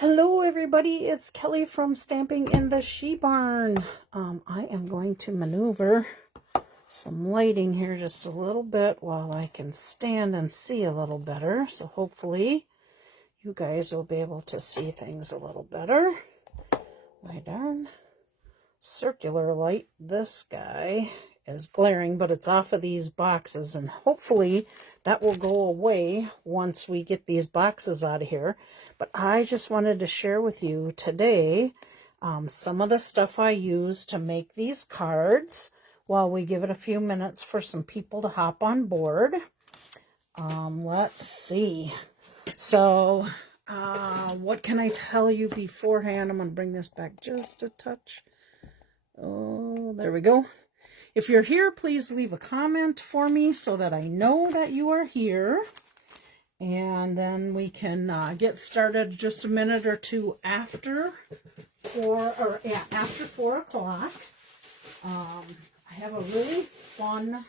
Hello everybody, it's Kelly from Stamping in the She Barn. I am going to maneuver some lighting here just a little bit while I can stand and see a little better. So hopefully you guys will be able to see things a little better. My darn circular light, this guy is glaring, but it's off of these boxes, and hopefully that will go away once we get these boxes out of here. But I just wanted to share with you today some of the stuff I use to make these cards while we give it a few minutes for some people to hop on board. Let's see. So what can I tell you beforehand? I'm going to bring this back just a touch. Oh, there we go. If you're here, please leave a comment for me so that I know that you are here. And then we can get started just a minute or two after 4 o'clock. I have a really fun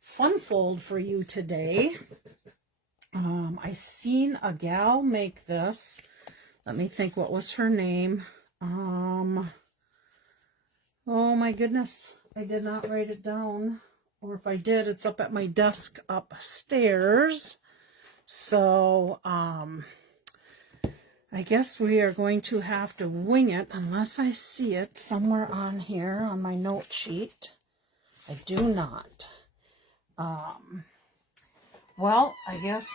fold for you today. I seen a gal make this. Let me think, what was her name? Oh my goodness, I did not write it down. Or if I did, it's up at my desk upstairs. So, I guess we are going to have to wing it unless I see it somewhere on here on my note sheet. I do not. Well, I guess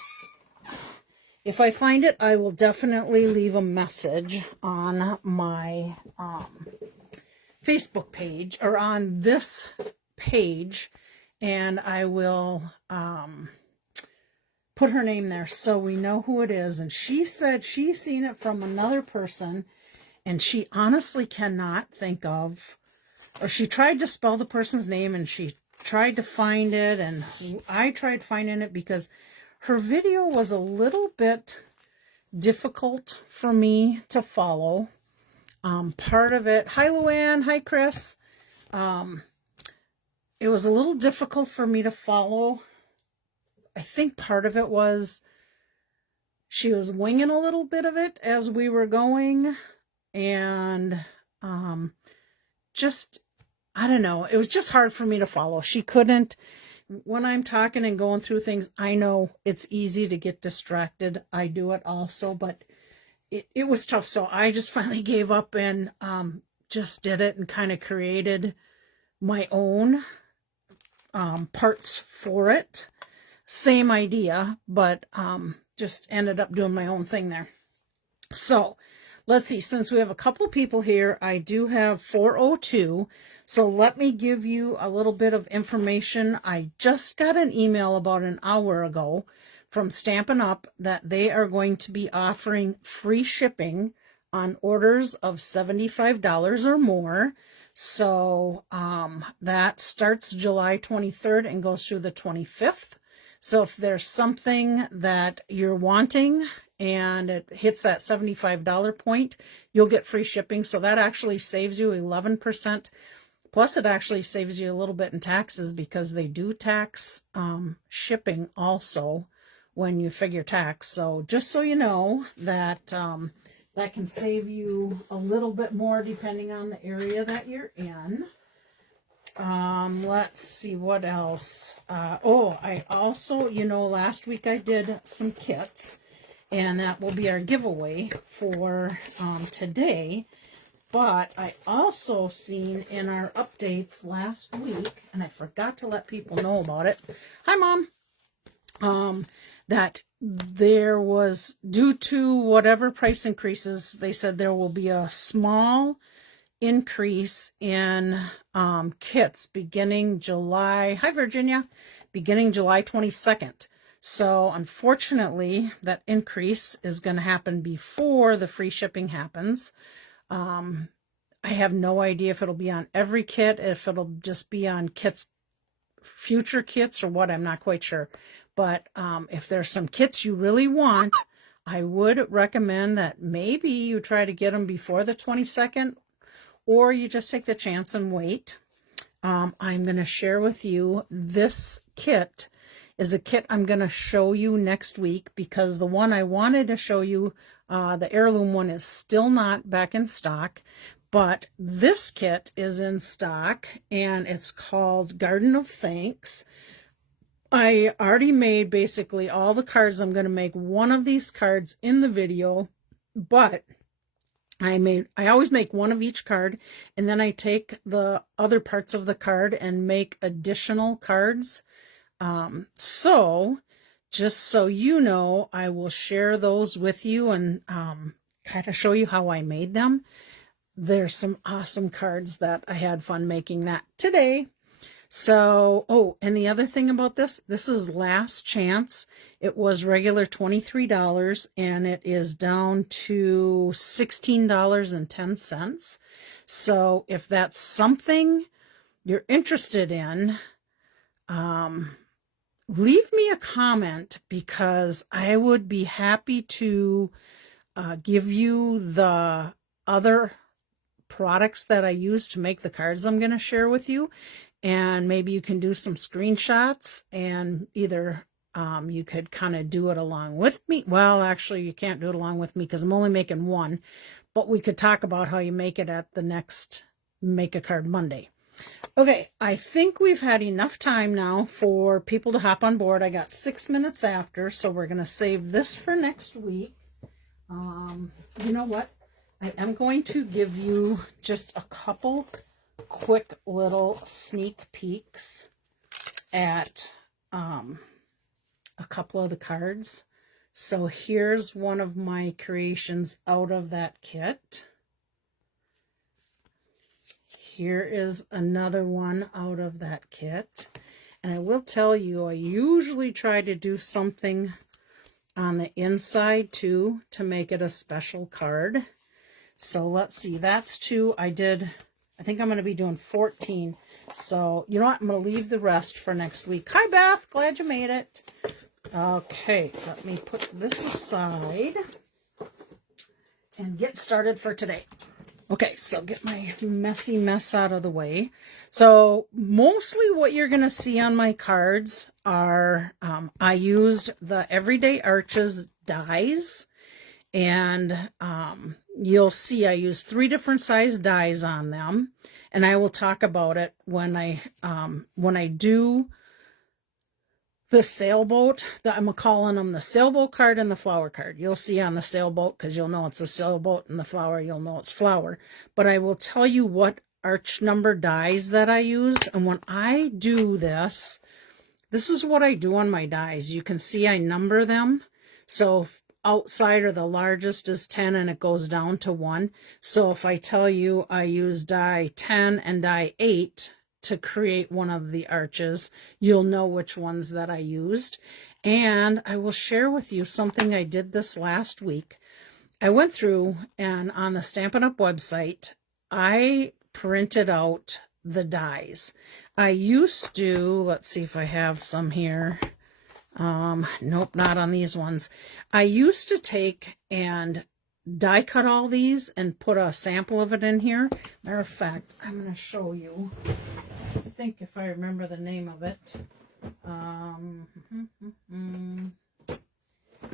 if I find it, I will definitely leave a message on my Facebook page, or on this page, and I will put her name there so we know who it is. And she said she's seen it from another person, and she honestly cannot think of, or she tried to spell the person's name and she tried to find it, and I tried finding it because her video was a little bit difficult for me to follow. Part of it, hi Luann, hi Chris. It was a little difficult for me to follow. I think part of it was she was winging a little bit of it as we were going, and just, I don't know, it was just hard for me to follow. She couldn't, when I'm talking and going through things, I know it's easy to get distracted. I do it also, but it was tough. So I just finally gave up and just did it and kind of created my own parts for it. Same idea, but just ended up doing my own thing there. So let's see, since we have a couple people here, I do have 4:02. So let me give you a little bit of information. I just got an email about an hour ago from Stampin' Up that they are going to be offering free shipping on orders of $75 or more. So that starts July 23rd and goes through the 25th. So if there's something that you're wanting and it hits that $75 point, you'll get free shipping. So that actually saves you 11%. Plus it actually saves you a little bit in taxes, because they do tax shipping also when you figure tax. So just so you know that that can save you a little bit more depending on the area that you're in. Let's see what else. I also, last week I did some kits, and that will be our giveaway for today. But I also seen in our updates last week, and I forgot to let people know about it. Hi, Mom. That there was, due to whatever price increases, they said there will be a small increase in kits beginning July. Hi, Virginia. Beginning July 22nd. So unfortunately, that increase is going to happen before the free shipping happens. I have no idea if it'll be on every kit, if it'll just be on kits, future kits, or what. I'm not quite sure. But if there's some kits you really want, I would recommend that maybe you try to get them before the 22nd, or you just take the chance and wait. I'm going to share with you this kit is a kit I'm going to show you next week, because the one I wanted to show you, the heirloom one, is still not back in stock. But this kit is in stock, and it's called Garden of Thanks. I already made basically all the cards. I'm going to make one of these cards in the video, but I always make one of each card, and then I take the other parts of the card and make additional cards. So just so you know, I will share those with you and kind of show you how I made them. There's some awesome cards that I had fun making that today. So, oh, and the other thing about this is last chance. It was regular $23, and it is down to $16.10. So if that's something you're interested in, leave me a comment, because I would be happy to give you the other products that I use to make the cards I'm going to share with you. And maybe you can do some screenshots, and either you could kind of do it along with me. Well, actually, you can't do it along with me because I'm only making one. But we could talk about how you make it at the next Make a Card Monday. Okay, I think we've had enough time now for people to hop on board. I got 6 minutes after, so we're going to save this for next week. You know what? I am going to give you just a couple quick little sneak peeks at a couple of the cards. So here's one of my creations out of that kit. Here is another one out of that kit. And I will tell you, I usually try to do something on the inside too to make it a special card. So let's see, that's 2. I think I'm going to be doing 14. So, you know what? I'm going to leave the rest for next week. Hi, Beth. Glad you made it. Okay, let me put this aside and get started for today. Okay, so get my messy mess out of the way. So mostly what you're going to see on my cards are, I used the Everyday Arches dies, and you'll see I use 3 different size dies on them, and I will talk about it when I do the sailboat. I'm calling them the sailboat card and the flower card. You'll see on the sailboat, because you'll know it's a sailboat, and the flower, you'll know it's flower. But I will tell you what arch number dies that I use, and when I do this, this is what I do on my dies. You can see I number them. So outside, or the largest is 10, and it goes down to 1. So if I tell you I use die 10 and die 8 to create one of the arches, you'll know which ones that I used. And I will share with you something I did this last week. I went through, and on the Stampin' Up website, I printed out the dies. I used to, let's see if I have some here. Nope, not on these ones. I used to take and die cut all these and put a sample of it in here. Matter of fact, I'm going to show you. I think if I remember the name of it.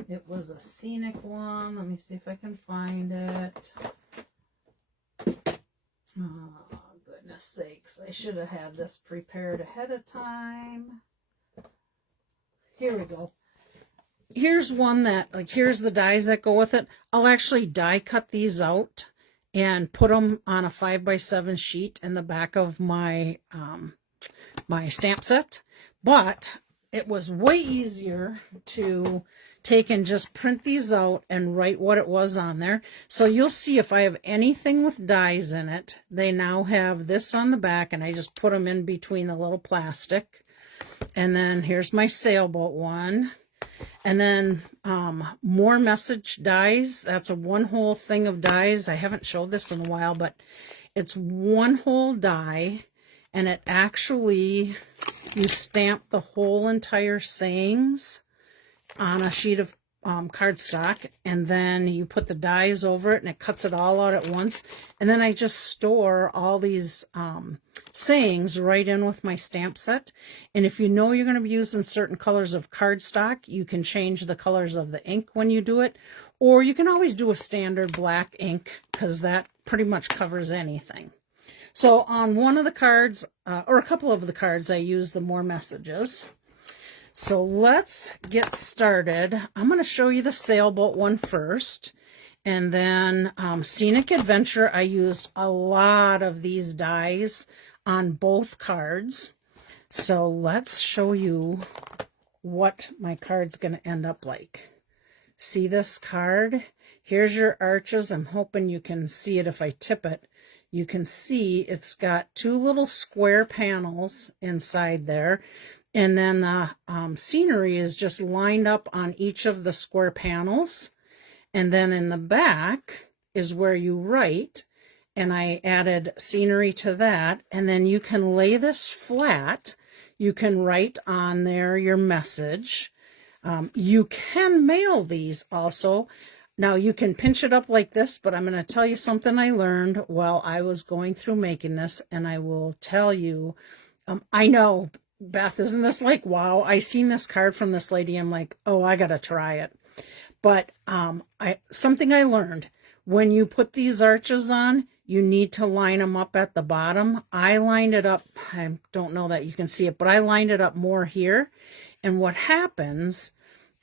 It was a Scenic one. Let me see if I can find it. Oh, goodness sakes. I should have had this prepared ahead of time. Here we go. Here's one that, like, here's the dies that go with it. I'll actually die cut these out and put them on a 5x7 sheet in the back of my my stamp set. But it was way easier to take and just print these out and write what it was on there. So you'll see if I have anything with dies in it, they now have this on the back, and I just put them in between the little plastic. And then here's my sailboat one. And then more message dies. That's a one whole thing of dies. I haven't showed this in a while, but it's one whole die, and it actually, you stamp the whole entire sayings on a sheet of cardstock, and then you put the dies over it and it cuts it all out at once. And then I just store all these sayings right in with my stamp set. And if you know you're going to be using certain colors of cardstock, you can change the colors of the ink when you do it. Or you can always do a standard black ink because that pretty much covers anything. So on one of the cards, or a couple of the cards, I use the more messages. So let's get started. I'm going to show you the Sailboat one first. And then Scenic Adventure, I used a lot of these dies on both cards. So let's show you what my card's going to end up like. See this card? Here's your arches. I'm hoping you can see it if I tip it. You can see it's got two little square panels inside there. And then the scenery is just lined up on each of the square panels. And then in the back is where you write. And I added scenery to that. And then you can lay this flat. You can write on there your message. You can mail these also. Now you can pinch it up like this, but I'm going to tell you something I learned while I was going through making this. And I will tell you, I know, Beth, isn't this like, wow, I seen this card from this lady. I'm like, oh, I got to try it. But something I learned, when you put these arches on, you need to line them up at the bottom. I lined it up. I don't know that you can see it, but I lined it up more here. And what happens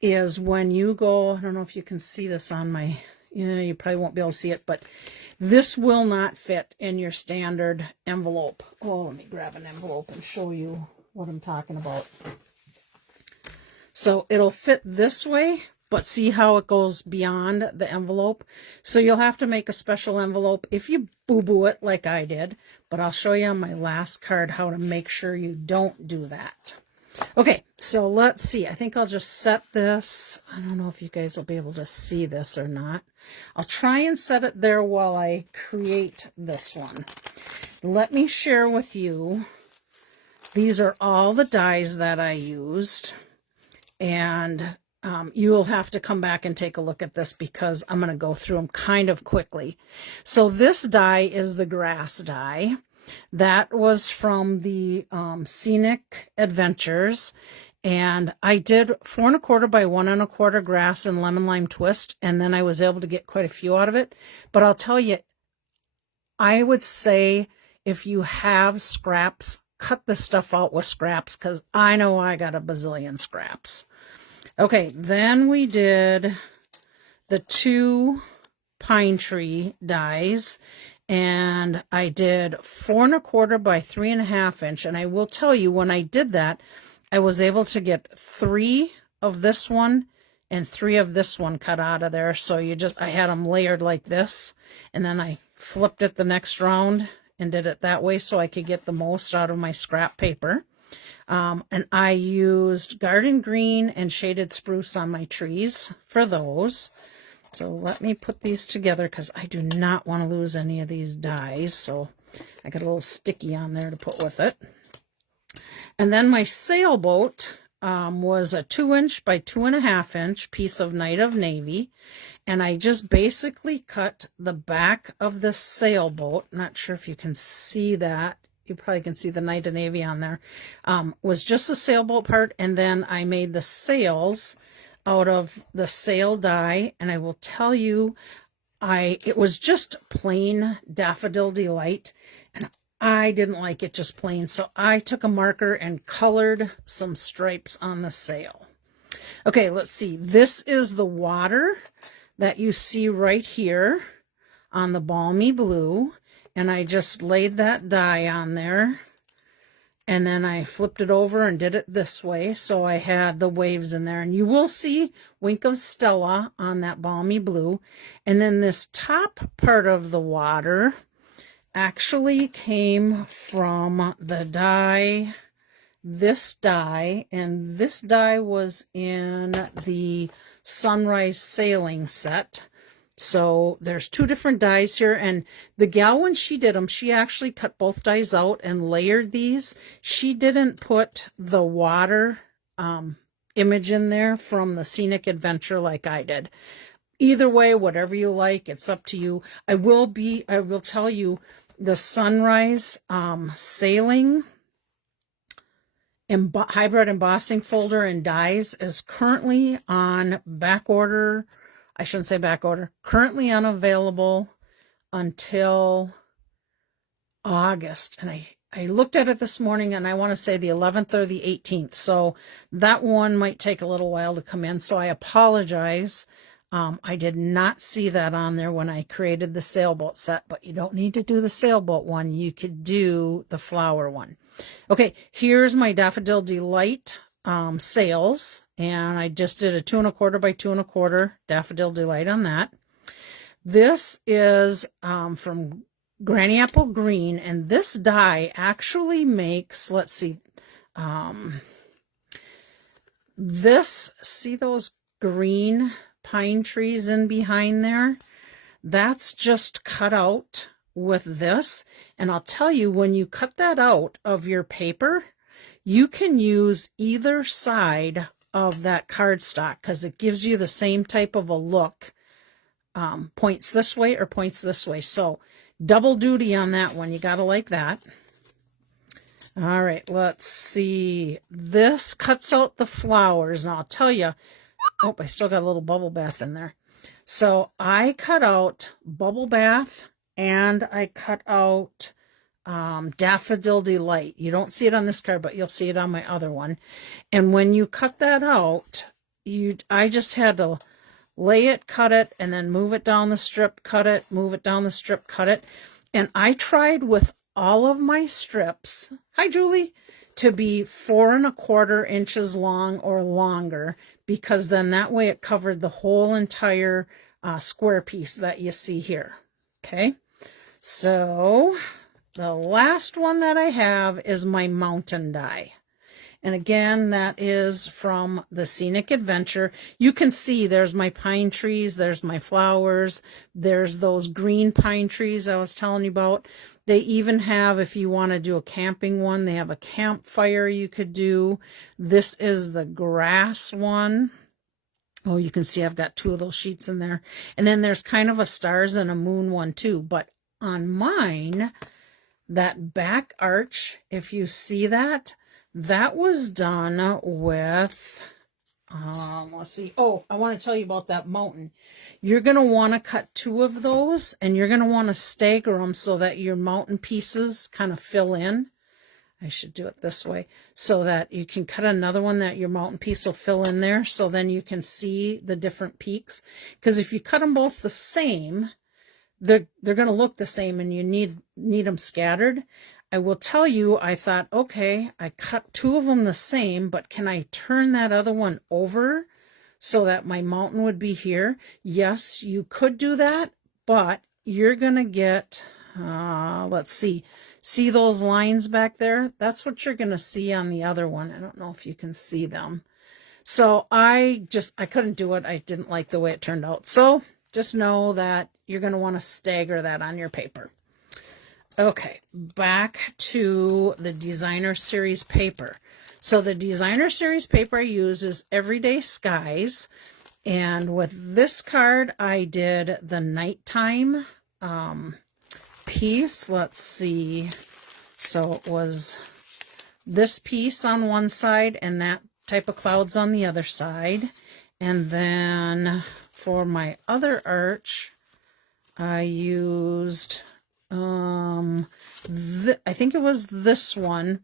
is when you go, I don't know if you can see this on my, you probably won't be able to see it, but this will not fit in your standard envelope. Oh, let me grab an envelope and show you what I'm talking about. So it'll fit this way, but see how it goes beyond the envelope. So you'll have to make a special envelope if you boo-boo it like I did, but I'll show you on my last card how to make sure you don't do that. Okay, so let's see. I think I'll just set this. I don't know if you guys will be able to see this or not. I'll try and set it there while I create this one. Let me share with you. These are all the dies that I used. And you'll have to come back and take a look at this because I'm going to go through them kind of quickly. So this die is the grass die. That was from the Scenic Adventures, and I did 4 1/4 by 1 1/4 grass and lemon lime twist, and then I was able to get quite a few out of it. But I'll tell you, I would say if you have scraps, cut the stuff out with scraps, because I know I got a bazillion scraps. Okay, then we did the 2 pine tree dies. And I did 4 1/4 by 3 1/2 inch. And I will tell you, when I did that, I was able to get 3 of this one and 3 of this one cut out of there. So I had them layered like this. And then I flipped it the next round and did it that way so I could get the most out of my scrap paper. And I used garden green and shaded spruce on my trees for those. So let me put these together because I do not want to lose any of these dies. So I got a little sticky on there to put with it. And then my Sailboat was a 2 inch by 2 1/2 inch piece of Night of Navy. And I just basically cut the back of the sailboat. Not sure if you can see that. You probably can see the Night of Navy on there. Was just the sailboat part. And then I made the sails out of the sail die, and I will tell you, it was just plain Daffodil Delight, and I didn't like it just plain, so I took a marker and colored some stripes on the sail. Okay, let's see. This is the water that you see right here on the balmy blue, and I just laid that die on there. And then I flipped it over and did it this way. So I had the waves in there. And you will see Wink of Stella on that balmy blue. And then this top part of the water actually came from the die, this die. And this die was in the Sunrise Sailing set. So there's 2 different dies here, and the gal, when she did them, she actually cut both dies out and layered these. She didn't put the water image in there from the Scenic Adventure like I did. Either way, whatever you like, it's up to you. I will tell you, the Sunrise Sailing hybrid embossing folder and dies is currently on back order. I shouldn't say back order. Currently unavailable until August. And I looked at it this morning, and I want to say the 11th or the 18th. So that one might take a little while to come in. So I apologize. I did not see that on there when I created the Sailboat set, but you don't need to do the Sailboat one. You could do the flower one. Okay, here's my Daffodil Delight sails, and I just did a 2 1/4 by 2 1/4 Daffodil Delight on that. This is from Granny Apple Green, and this die actually makes, let's see, see those green pine trees in behind there? That's just cut out with this. And I'll tell you, when you cut that out of your paper, you can use either side of that cardstock because it gives you the same type of a look. Points this way or points this way. So double duty on that one. You gotta like that. All right, let's see. This cuts out the flowers. And I'll tell you, oh, I still got a little bubble bath in there. So I cut out bubble bath and I cut out Daffodil Delight. You don't see it on this card, but you'll see it on my other one. And when you cut that out, I just had to lay it, cut it, and then move it down the strip, cut it, move it down the strip, cut it. And I tried with all of my strips, hi Julie, to be 4 1/4 inches long or longer, because then that way it covered the whole entire square piece that you see here. Okay, so the last one that I have is my mountain die. And again, that is from the Scenic Adventure. You can see there's my pine trees, there's my flowers, there's those green pine trees I was telling you about. They even have, if you want to do a camping one, they have a campfire you could do. This is the grass one. Oh, you can see I've got 2 of those sheets in there. And then there's kind of a stars and a moon one too. But on mine, that back arch, if you see that, that was done with, let's see. Oh, I want to tell you about that mountain. You're going to want to cut 2 of those, and you're going to want to stagger them so that your mountain pieces kind of fill in. I should do it this way so that you can cut another one that your mountain piece will fill in there, so then you can see the different peaks. Because if you cut them both the same, they're going to look the same, and you need them scattered. I will tell you, I thought, okay, I cut 2 of them the same, but can I turn that other one over so that my mountain would be here? Yes, you could do that, but you're going to get, let's see those lines back there? That's what you're going to see on the other one. I don't know if you can see them. So I couldn't do it. I didn't like the way it turned out. So just know that you're going to want to stagger that on your paper. Okay, back to the Designer Series paper. So the Designer Series paper I use is Everyday Skies. And with this card, I did the nighttime piece. Let's see. So it was this piece on one side and that type of clouds on the other side. And then for my other arch, I used... I think it was this one,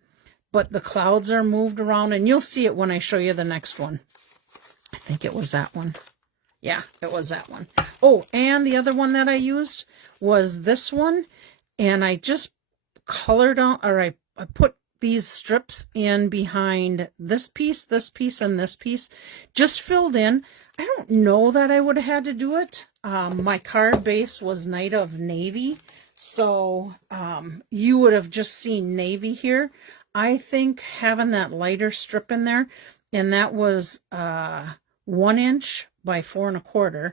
but the clouds are moved around, and you'll see it when I show you the next one. I think it was that one. Yeah, it was that one. Oh, and the other one that I used was this one, and I just colored on, or I put these strips in behind this piece, and this piece, just filled in. I don't know that I would have had to do it. My card base was Night of Navy. So you would have just seen navy here. I think having that lighter strip in there, and that was 1 inch by 4 1/4,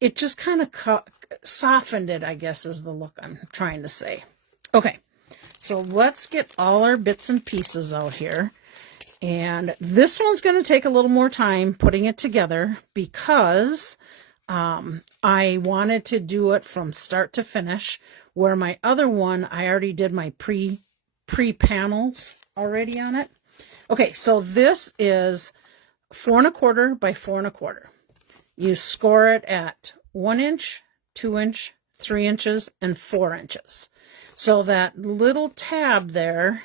it just kind of softened it, I guess is the look I'm trying to say. Okay, so let's get all our bits and pieces out here. And this one's going to take a little more time putting it together because I wanted to do it from start to finish, where my other one, I already did my pre-panels already on it. Okay, so this is 4 1/4 by 4 1/4. You score it at 1 inch, 2 inch, 3 inches, and 4 inches. So that little tab there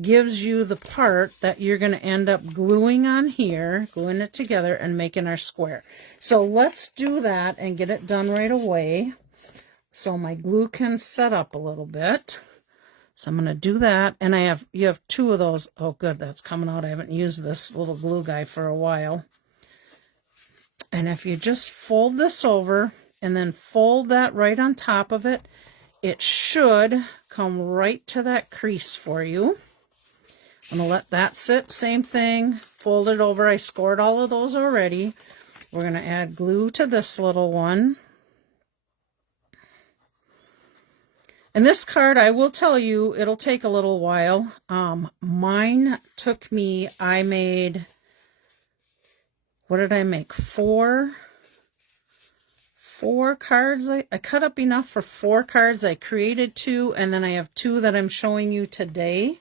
gives you the part that you're going to end up gluing on here, gluing it together and making our square. So let's do that and get it done right away so my glue can set up a little bit. So I'm going to do that, and you have 2 of those. Oh good, that's coming out. I haven't used this little glue guy for a while. And if you just fold this over and then fold that right on top of it, it should come right to that crease for you. I'm going to let that sit. Same thing. Fold it over. I scored all of those already. We're going to add glue to this little one. And this card, I will tell you, it'll take a little while. Mine took me, I made, what did I make? Four cards. I cut up enough for 4 cards. I created 2, and then I have 2 that I'm showing you today.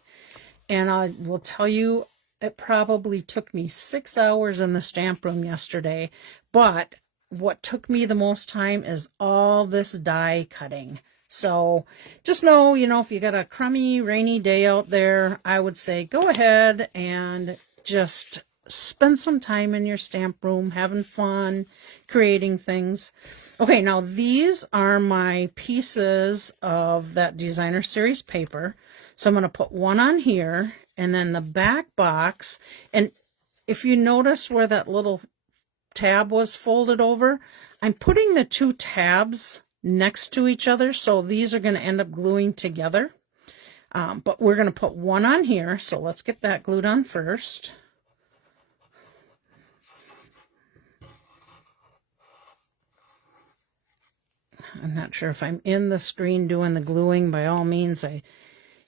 And I will tell you, it probably took me 6 hours in the stamp room yesterday. But what took me the most time is all this die cutting. So just know, if you got a crummy, rainy day out there, I would say go ahead and just spend some time in your stamp room, having fun, creating things. Okay, now these are my pieces of that designer series paper. So I'm going to put one on here, and then the back box. And if you notice where that little tab was folded over, I'm putting the 2 tabs next to each other. So these are going to end up gluing together. But we're going to put one on here. So let's get that glued on first. I'm not sure if I'm in the screen doing the gluing. By all means,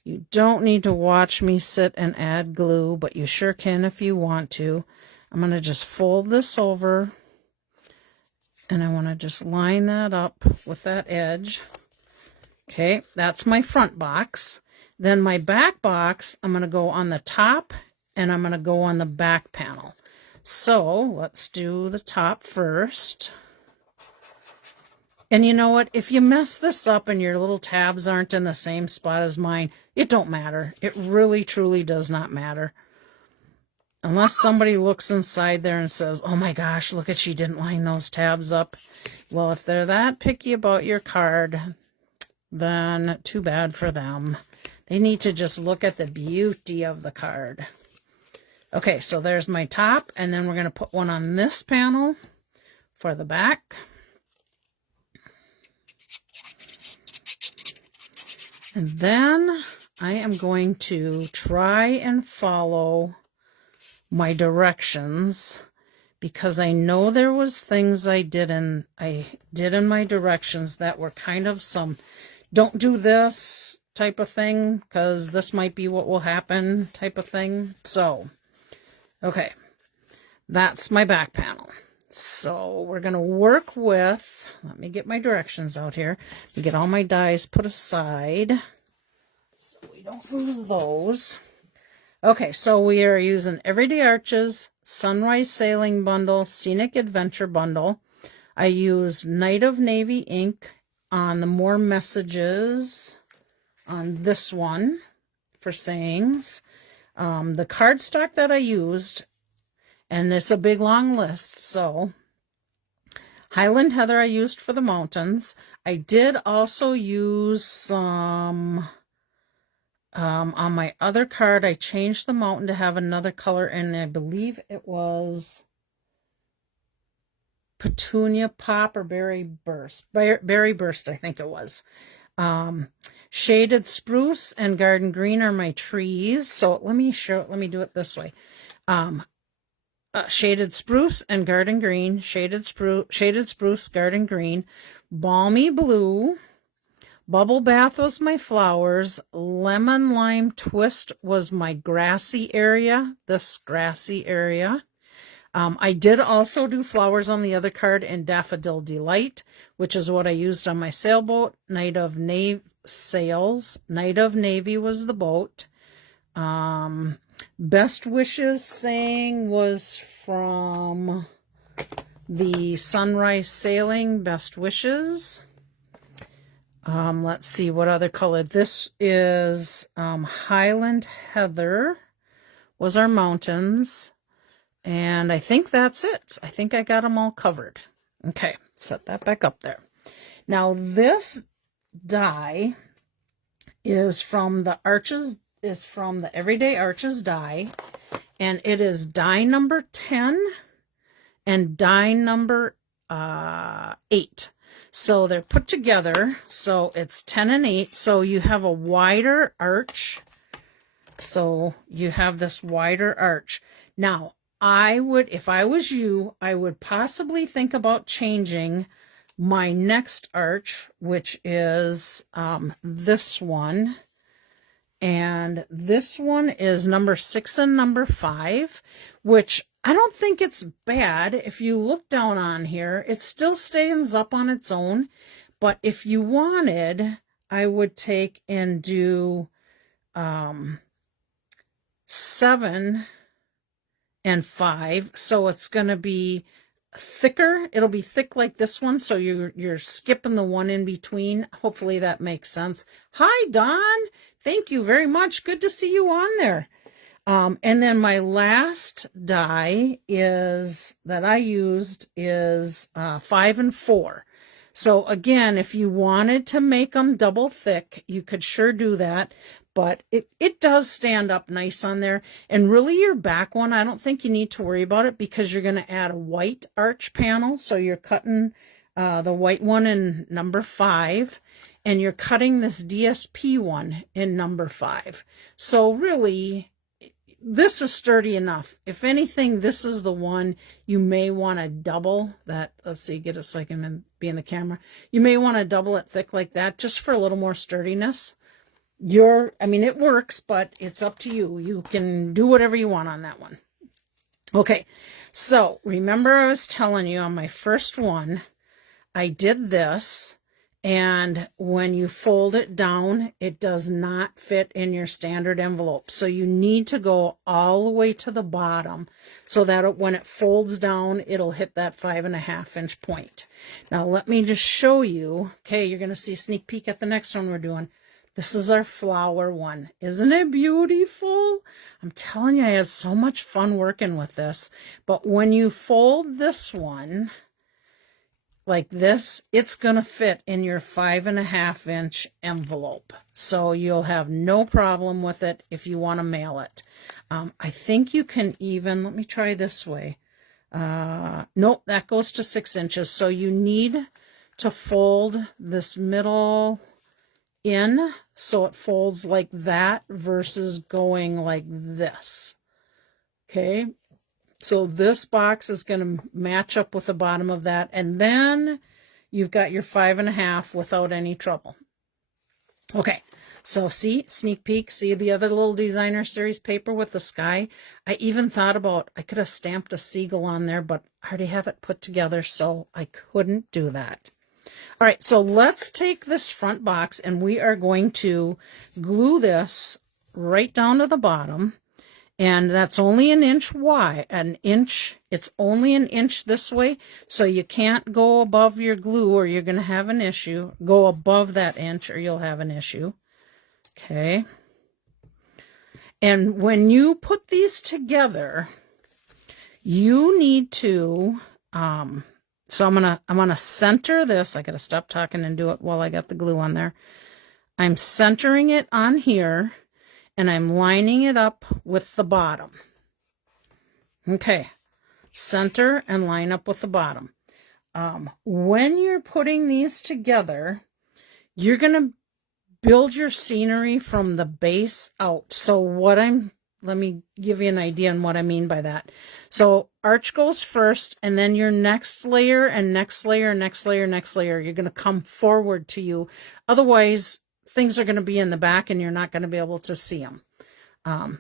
you don't need to watch me sit and add glue, but you sure can if you want to. I'm going to just fold this over, and I want to just line that up with that edge. Okay, that's my front box. Then my back box, I'm going to go on the top, and I'm going to go on the back panel. So let's do the top first. And you know what? If you mess this up and your little tabs aren't in the same spot as mine, it don't matter. It really, truly does not matter. Unless somebody looks inside there and says, oh my gosh, look at, she didn't line those tabs up. Well, if they're that picky about your card, then too bad for them. They need to just look at the beauty of the card. Okay, so there's my top, and then we're going to put one on this panel for the back. And then I am going to try and follow my directions, because I know there was things I did in my directions that were kind of some don't do this type of thing, because this might be what will happen type of thing. So, okay, that's my back panel. So we're going to work with, let me get my directions out here, get all my dies put aside so we don't lose those. Okay, so we are using Everyday Arches, Sunrise Sailing Bundle, Scenic Adventure Bundle. I used Night of Navy ink on the More Messages on this one for sayings. The cardstock that I used, and it's a big long list, so Highland Heather I used for the mountains. I did also use some, on my other card, I changed the mountain to have another color, and I believe it was Petunia Pop or Berry Burst. Berry Burst, I think it was. Shaded Spruce and Garden Green are my trees. So let me do it this way. Shaded Spruce and Garden Green, Shaded Spruce, Garden Green, Balmy Blue, Bubble Bath was my flowers. Lemon Lime Twist was my grassy area, this grassy area. I did also do flowers on the other card in Daffodil Delight, which is what I used on my sailboat. Night of Navy sails. Night of Navy was the boat. Best Wishes saying was from the Sunrise Sailing Best Wishes. Let's see what other color. This is Highland Heather was our mountains. And I think that's it. I think I got them all covered. Okay, set that back up there. Now this die is from the Everyday Arches die. And it is die number 10 and die number 8. So they're put together. So it's 10 and 8. So you have a wider arch. So you have this wider arch. Now, if I was you, I would possibly think about changing my next arch, which is this one. And this one is number 6 and number 5, which I don't think it's bad. If you look down on here, it still stands up on its own. But if you wanted, I would take and do 7 and 5. So it's going to be thicker. It'll be thick like this one. So you're skipping the one in between. Hopefully that makes sense. Hi, Don. Thank you very much. Good to see you on there. And then my last die that I used is 5 and 4. So again, if you wanted to make them double thick, you could sure do that. But it does stand up nice on there. And really your back one, I don't think you need to worry about it because you're going to add a white arch panel. So you're cutting the white one in number 5. And you're cutting this DSP one in number 5. So really, this is sturdy enough. If anything, this is the one you may want to double that. Let's see, get it so I can be in the camera. You may want to double it thick like that just for a little more sturdiness. It works, but it's up to you. You can do whatever you want on that one. Okay, so remember I was telling you on my first one, I did this. And when you fold it down, it does not fit in your standard envelope. So you need to go all the way to the bottom so that when it folds down, it'll hit that 5.5 inch point. Now let me just show you. Okay, you're going to see a sneak peek at the next one we're doing. This is our flower one. Isn't it beautiful? I'm telling you, I had so much fun working with this. But when you fold this one like this, it's going to fit in your 5.5 inch envelope. So you'll have no problem with it if you want to mail it. I think you can even, let me try this way. Nope, that goes to 6 inches. So you need to fold this middle in so it folds like that versus going like this. Okay. So this box is going to match up with the bottom of that. And then you've got your 5.5 without any trouble. Okay. So see, sneak peek, see the other little designer series paper with the sky. I even thought about, I could have stamped a seagull on there, but I already have it put together, so I couldn't do that. All right. So let's take this front box and we are going to glue this right down to the bottom. And that's only an inch wide, it's only an inch this way, so you can't go above your glue or you're going to have an issue. Go above that inch or you'll have an issue. Okay. And when you put these together, you need to, so I'm going to center this. I got to stop talking and do it while I got the glue on there. I'm centering it on here. And I'm lining it up with the bottom. Okay, center and line up with the bottom. When you're putting these together, you're going to build your scenery from the base out. So let me give you an idea on what I mean by that. So arch goes first, and then your next layer and next layer, next layer, next layer, you're going to come forward to you. Otherwise, things are going to be in the back and you're not going to be able to see them.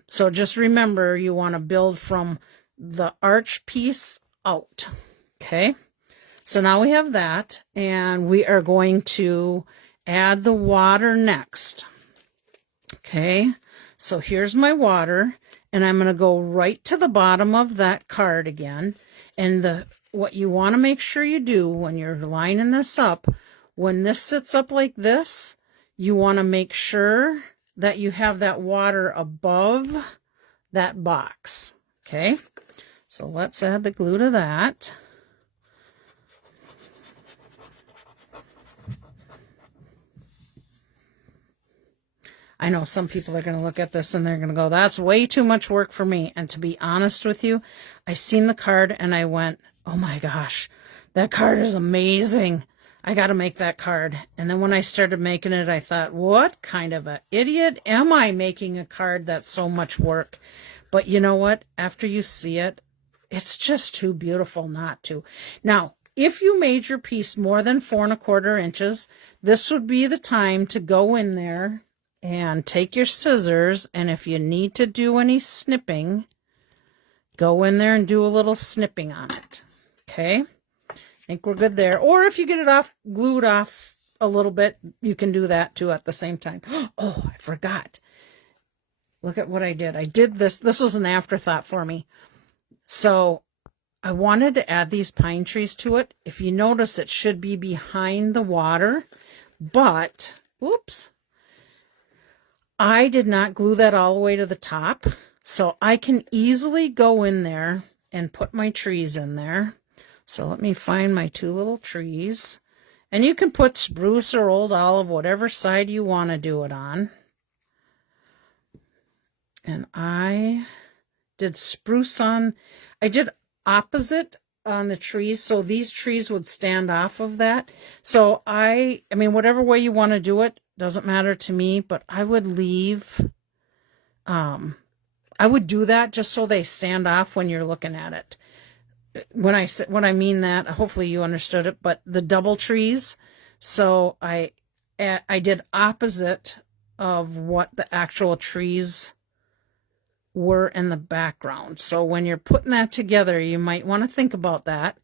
So just remember, you want to build from the arch piece out. Okay. So now we have that, and we are going to add the water next. Okay. So here's my water, and I'm going to go right to the bottom of that card again. And what you want to make sure you do when you're lining this up, when this sits up like this, you want to make sure that you have that water above that box. Okay, so let's add the glue to that. I know some people are going to look at this and they're going to go, that's way too much work for me. And to be honest with you, I seen the card and I went, oh my gosh, that card is amazing. I got to make that card. And then when I started making it, I thought, what kind of an idiot am I making a card that's so much work? But you know what? After you see it, it's just too beautiful not to. Now, if you made your piece more than 4 1/4 inches, this would be the time to go in there and take your scissors, and if you need to do any snipping, go in there and do a little snipping on it. Okay? I think we're good there. Or if you get it off, glued off a little bit, you can do that too at the same time. Oh, I forgot. Look at what I did. I did this. This was an afterthought for me. So I wanted to add these pine trees to it. If you notice, it should be behind the water, but, oops, I did not glue that all the way to the top. So I can easily go in there and put my trees in there. So let me find my 2 little trees. And you can put spruce or old olive, whatever side you want to do it on. And I did spruce on, I did opposite on the trees, so these trees would stand off of that. So I mean, whatever way you want to do it, doesn't matter to me, but I would leave, I would do that just so they stand off when you're looking at it. When I mean that, hopefully you understood it, but the double trees, so I did opposite of what the actual trees were in the background. So when you're putting that together, you might want to think about that,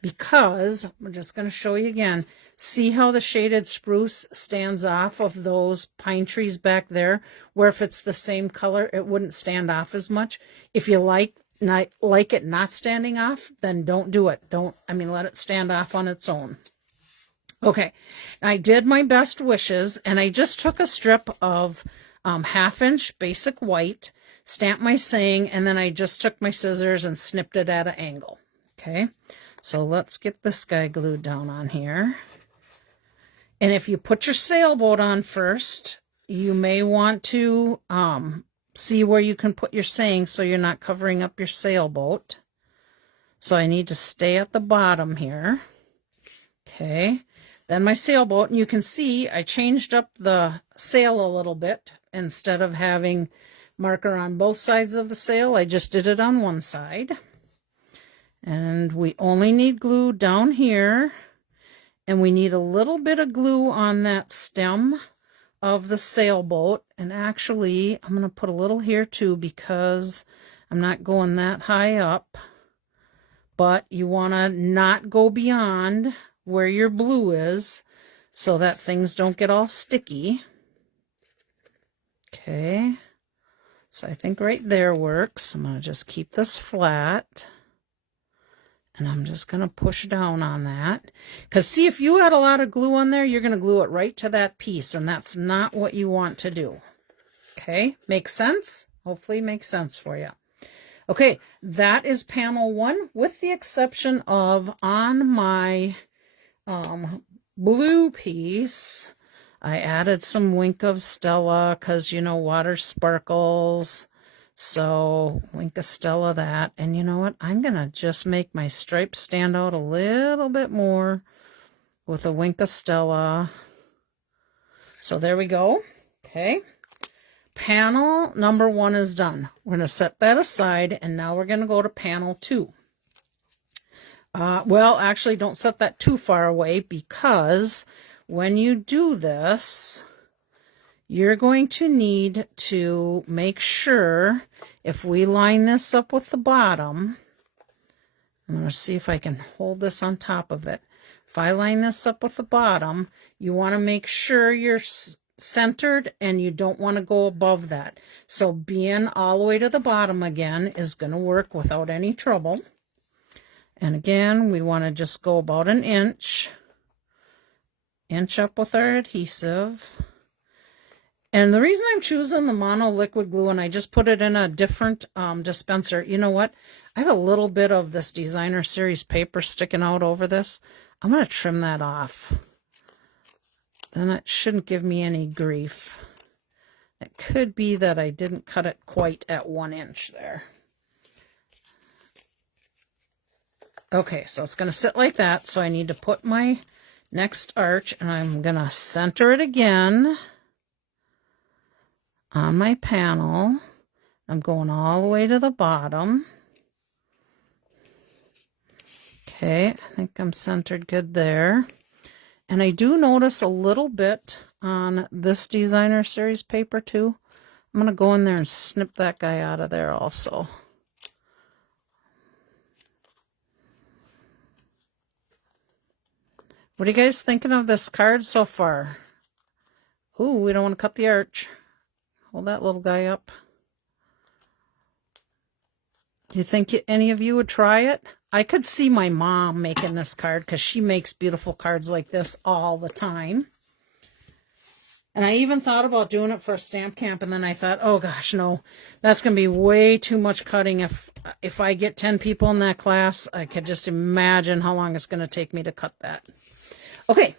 because I'm just going to show you again. See how the shaded spruce stands off of those pine trees back there, where if it's the same color, it wouldn't stand off as much. If you like it not standing off, then don't do it. Let it stand off on its own. Okay, I did my best wishes, and I just took a strip of 1/2 inch basic white, stamped my saying, and then I just took my scissors and snipped it at an angle. Okay, so let's get this guy glued down on here. And if you put your sailboat on first, you may want to see where you can put your saying so you're not covering up your sailboat. So I need to stay at the bottom here. Okay, then my sailboat, and you can see I changed up the sail a little bit. Instead of having marker on both sides of the sail, I just did it on one side. And we only need glue down here, and we need a little bit of glue on that stem of the sailboat. And actually, I'm going to put a little here too, because I'm not going that high up. But you want to not go beyond where your blue is so that things don't get all sticky. Okay, so I think right there works. I'm going to just keep this flat. And I'm just going to push down on that. Because see, if you had a lot of glue on there, you're going to glue it right to that piece. And that's not what you want to do. Okay, makes sense? Hopefully makes sense for you. Okay, that is panel 1, with the exception of on my blue piece, I added some Wink of Stella because, water sparkles. So Wink of Stella that. And you know what? I'm going to just make my stripes stand out a little bit more with a Wink of Stella. So there we go. Okay. Panel number 1 is done. We're going to set that aside, and now we're going to go to panel 2. Well, actually, don't set that too far away, because when you do this, you're going to need to make sure, if we line this up with the bottom, I'm going to see if I can hold this on top of it. If I line this up with the bottom, you want to make sure you're centered and you don't want to go above that. So being all the way to the bottom again is going to work without any trouble. And again, we want to just go about an inch up with our adhesive. And the reason I'm choosing the mono liquid glue, and I just put it in a different dispenser, you know what? I have a little bit of this designer series paper sticking out over this. I'm going to trim that off. Then it shouldn't give me any grief. It could be that I didn't cut it quite at 1 inch there. Okay, so it's going to sit like that. So I need to put my next arch, and I'm going to center it again on my panel. I'm going all the way to the bottom. Okay, I think I'm centered good there. And I do notice a little bit on this designer series paper too. I'm going to go in there and snip that guy out of there also. What are you guys thinking of this card so far? Ooh, we don't want to cut the arch. Hold that little guy up. Do you think any of you would try it? I could see my mom making this card because she makes beautiful cards like this all the time. And I even thought about doing it for a stamp camp, and then I thought, oh gosh, no, that's going to be way too much cutting. If I get 10 people in that class, I could just imagine how long it's going to take me to cut that. Okay,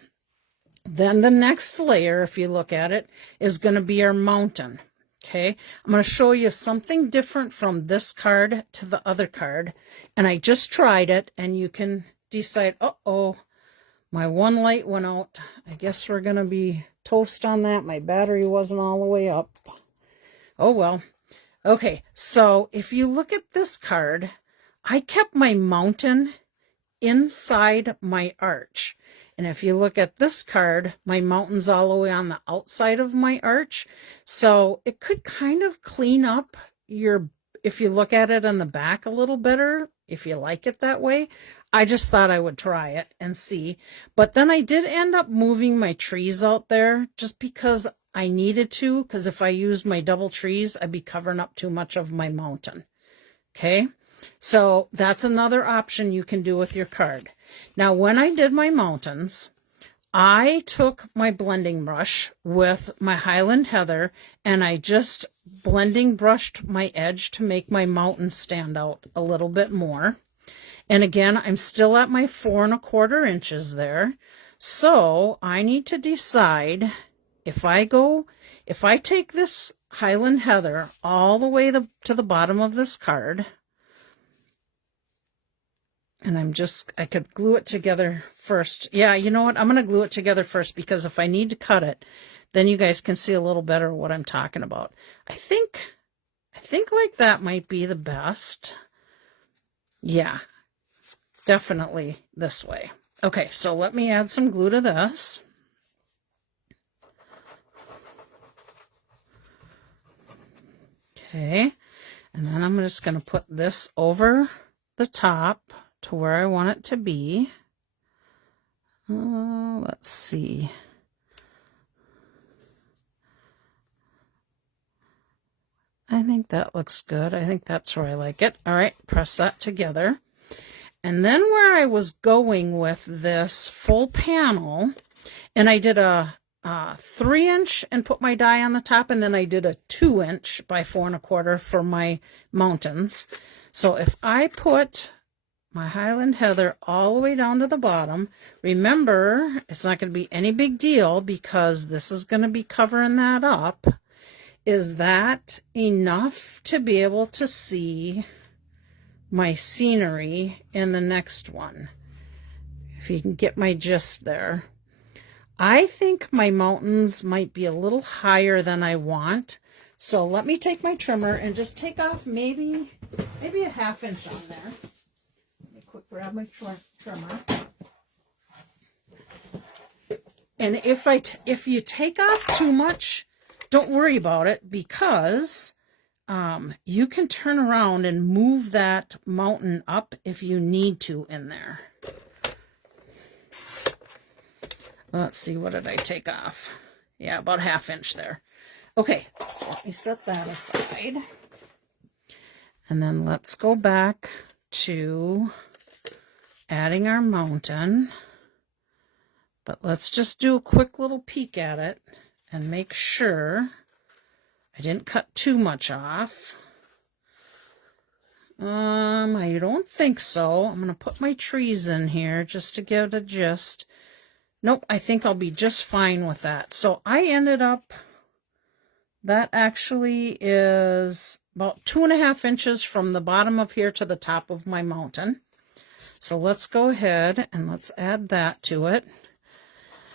then the next layer, if you look at it, is going to be our mountain. Okay, I'm going to show you something different from this card to the other card. And I just tried it, and you can decide, uh-oh, my one light went out. I guess we're going to be toast on that. My battery wasn't all the way up. Oh, well. Okay, so if you look at this card, I kept my mountain inside my arch. And if you look at this card, my mountain's all the way on the outside of my arch. So it could kind of clean up if you look at it on the back a little better, if you like it that way. I just thought I would try it and see. But then I did end up moving my trees out there just because I needed to, because if I used my double trees, I'd be covering up too much of my mountain. Okay, so that's another option you can do with your card. Now, when I did my mountains, I took my blending brush with my Highland Heather, and I just blending brushed my edge to make my mountain stand out a little bit more. And again, I'm still at my 4 1/4 inches there. So I need to decide if I take this Highland Heather all the way to the bottom of this card, and I could glue it together first. Yeah, you know what? I'm going to glue it together first, because if I need to cut it, then you guys can see a little better what I'm talking about. I think like that might be the best. Yeah, definitely this way. Okay, so let me add some glue to this. Okay, and then I'm just going to put this over the top to where I want it to be. Let's see. I think that looks good. I think that's where I like it. All right, press that together. And then where I was going with this full panel, and I did a 3 inch and put my die on the top, and then I did a 2 inch by 4 1/4 for my mountains. So if I put my Highland Heather all the way down to the bottom, remember, it's not going to be any big deal because this is going to be covering that up. Is that enough to be able to see my scenery in the next one? If you can get my gist there. I think my mountains might be a little higher than I want. So let me take my trimmer and just take off maybe a 1/2 inch on there. Let me quickly grab my trimmer. And if you take off too much, don't worry about it, because you can turn around and move that mountain up if you need to in there. Let's see, what did I take off? Yeah, about 1/2 inch there. Okay, so let me set that aside. And then let's go back to adding our mountain. But let's just do a quick little peek at it and make sure I didn't cut too much off. I don't think so. I'm going to put my trees in here just to give it a gist. Nope, I think I'll be just fine with that. So I ended up, that actually is about 2.5 inches from the bottom of here to the top of my mountain. So let's go ahead and let's add that to it.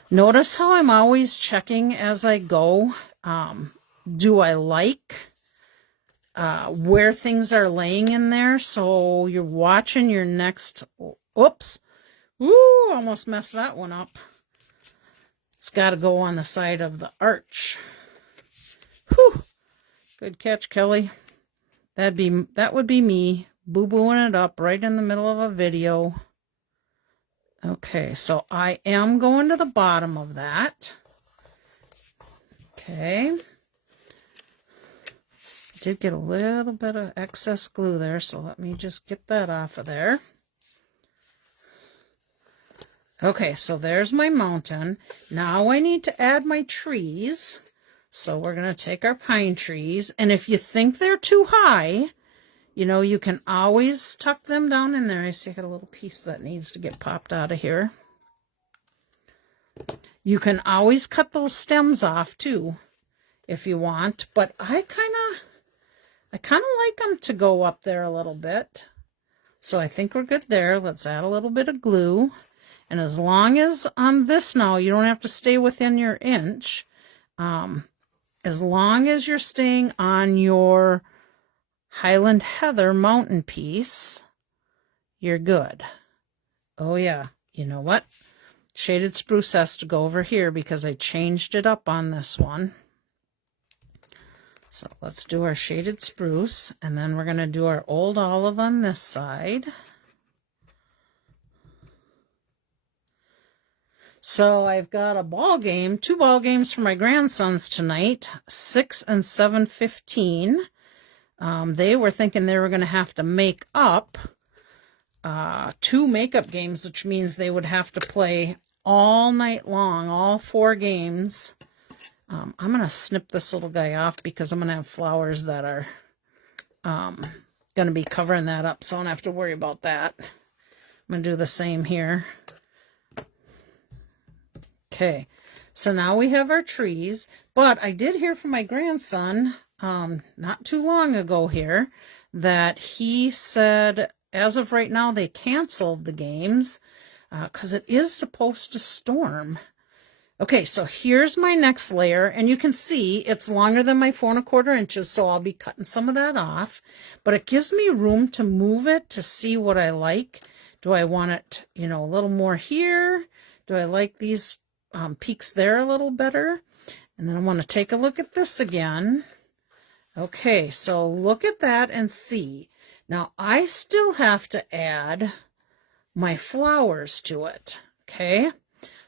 Notice how I'm always checking as I go. Do I like where things are laying in there? So you're watching your next, oops, ooh, almost messed that one up. It's got to go on the side of the arch. Whew. Good catch, Kelly. That would be me boo-booing it up right in the middle of a video. Okay, so I am going to the bottom of that. Okay. Did get a little bit of excess glue there, so let me just get that off of there. Okay, so there's my mountain. Now I need to add my trees. So we're going to take our pine trees, and if you think they're too high, you know, you can always tuck them down in there. I see I got a little piece that needs to get popped out of here. You can always cut those stems off too, if you want, but I kind of like them to go up there a little bit. So I think we're good there. Let's add a little bit of glue. And as long as on this now, you don't have to stay within your inch. As long as you're staying on your Highland Heather mountain piece, you're good. Oh yeah, you know what? Shaded spruce has to go over here because I changed it up on this one. So let's do our shaded spruce, and then we're going to do our old olive on this side. So I've got a ball game, 2 ball games for my grandsons tonight, 6 and 7:15. They were thinking they were going to have to make up 2 makeup games, which means they would have to play all night long, all 4 games. I'm going to snip this little guy off because I'm going to have flowers that are going to be covering that up, so I don't have to worry about that. I'm going to do the same here. Okay, so now we have our trees, but I did hear from my grandson not too long ago here that he said as of right now they canceled the games because it is supposed to storm. Okay, so here's my next layer, and you can see it's longer than my 4 1/4 inches, so I'll be cutting some of that off, but it gives me room to move it to see what I like. Do I want it, you know, a little more here? Do I like these peaks there a little better? And then I want to take a look at this again. Okay, so look at that and see. Now I still have to add my flowers to it. Okay,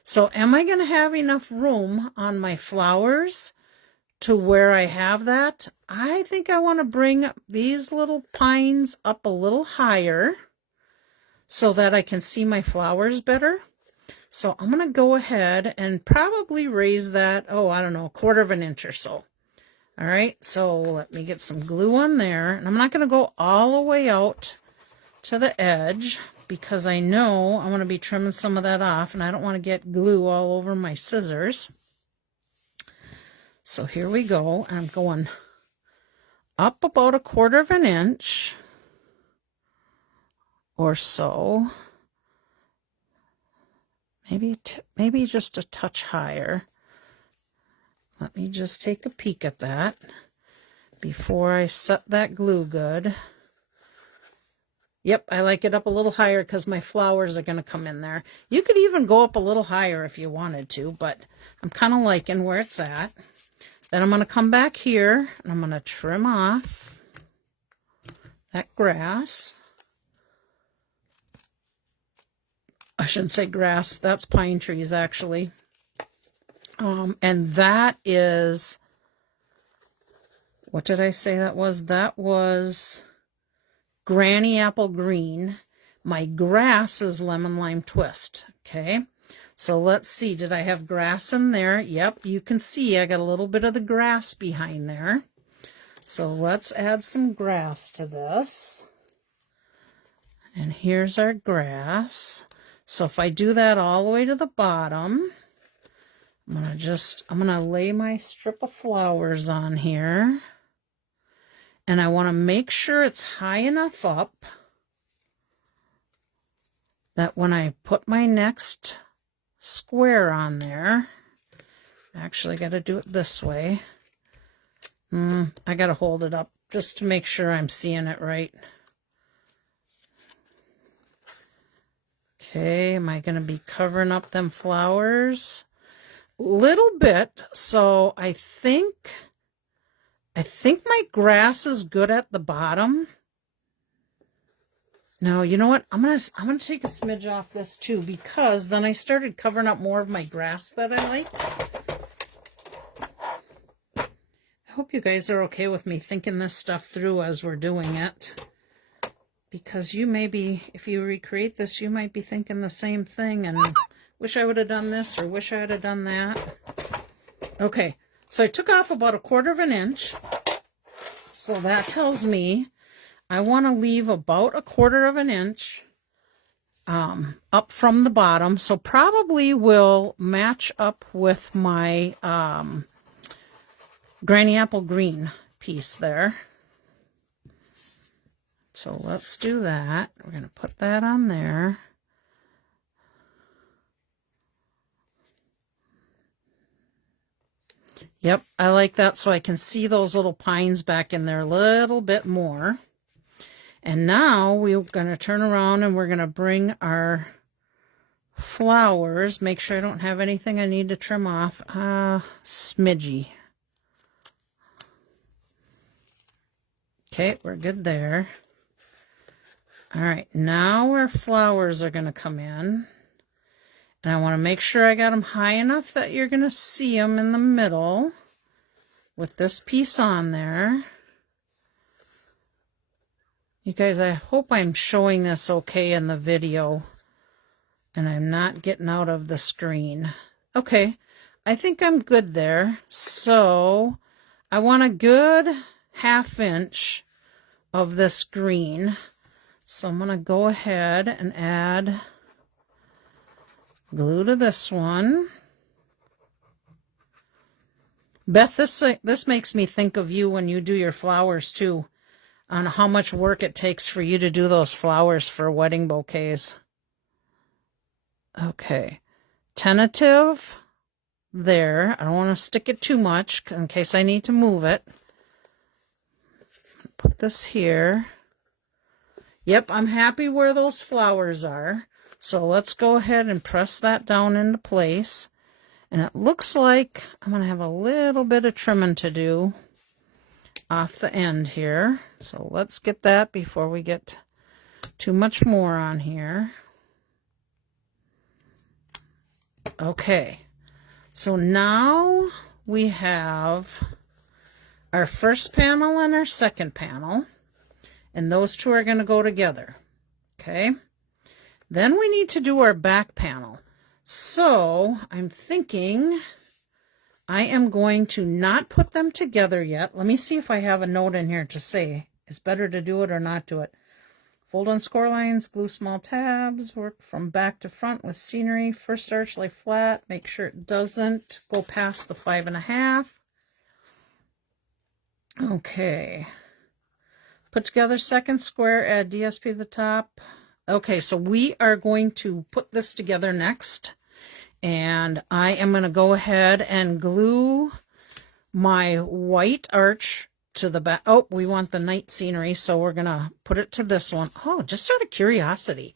so am I going to have enough room on my flowers to where I have that? I think I want to bring these little pines up a little higher so that I can see my flowers better. So I'm going to go ahead and probably raise that, oh, I don't know, 1/4 inch or so. All right, so let me get some glue on there. And I'm not going to go all the way out to the edge because I know I'm going to be trimming some of that off and I don't want to get glue all over my scissors. So here we go. I'm going up about 1/4 inch or so. Maybe just a touch higher. Let me just take a peek at that before I set that glue good. Yep, I like it up a little higher because my flowers are going to come in there. You could even go up a little higher if you wanted to, but I'm kind of liking where it's at. Then I'm going to come back here and I'm going to trim off that grass. I shouldn't say grass, that's pine trees actually. And that is, what did I say that was? That was Granny Apple Green. My grass is Lemon Lime Twist. Okay, so let's see. Did I have grass in there? Yep, you can see I got a little bit of the grass behind there. So let's add some grass to this. And here's our grass. So if I do that all the way to the bottom, I'm gonna lay my strip of flowers on here. And I want to make sure it's high enough up that when I put my next square on there, actually got to do it this way. I got to hold it up just to make sure I'm seeing it right. Okay, am I going to be covering up them flowers? Little bit, so I think my grass is good at the bottom. Now, you know what? I'm gonna take a smidge off this too, because then I started covering up more of my grass that I like. I hope you guys are okay with me thinking this stuff through as we're doing it. Because you may be, if you recreate this, you might be thinking the same thing and wish I would have done this or wish I would have done that. Okay, so I took off about 1/4 of an inch. So that tells me I want to leave about 1/4 of an inch up from the bottom. So probably will match up with my Granny Apple Green piece there. So let's do that. We're going to put that on there. Yep, I like that so I can see those little pines back in there a little bit more. And now we're going to turn around and we're going to bring our flowers. Make sure I don't have anything I need to trim off. Smidgy. Okay, we're good there. All right, now our flowers are going to come in. And I want to make sure I got them high enough that you're going to see them in the middle with this piece on there. You guys, I hope I'm showing this okay in the video and I'm not getting out of the screen. Okay, I think I'm good there. So I want a good 1/2 inch of this green. So I'm going to go ahead and add glue to this one. Beth, this makes me think of you when you do your flowers too, on how much work it takes for you to do those flowers for wedding bouquets. Okay, tentative there. I don't want to stick it too much in case I need to move it. Put this here. Yep, I'm happy where those flowers are. So let's go ahead and press that down into place. And it looks like I'm going to have a little bit of trimming to do off the end here. So let's get that before we get too much more on here. Okay, so now we have our first panel and our second panel. And those two are going to go together. Okay. Then we need to do our back panel. So I'm thinking I am going to not put them together yet. Let me see if I have a note in here to say it's better to do it or not do it. Fold on score lines, glue small tabs, work from back to front with scenery. First arch lay flat. Make sure it doesn't go past the 5.5. Okay. Put together second square, add DSP to the top. Okay, so we are going to put this together next. And I am going to go ahead and glue my white arch to the back. Oh, we want the night scenery, so we're going to put it to this one. Oh, just out of curiosity.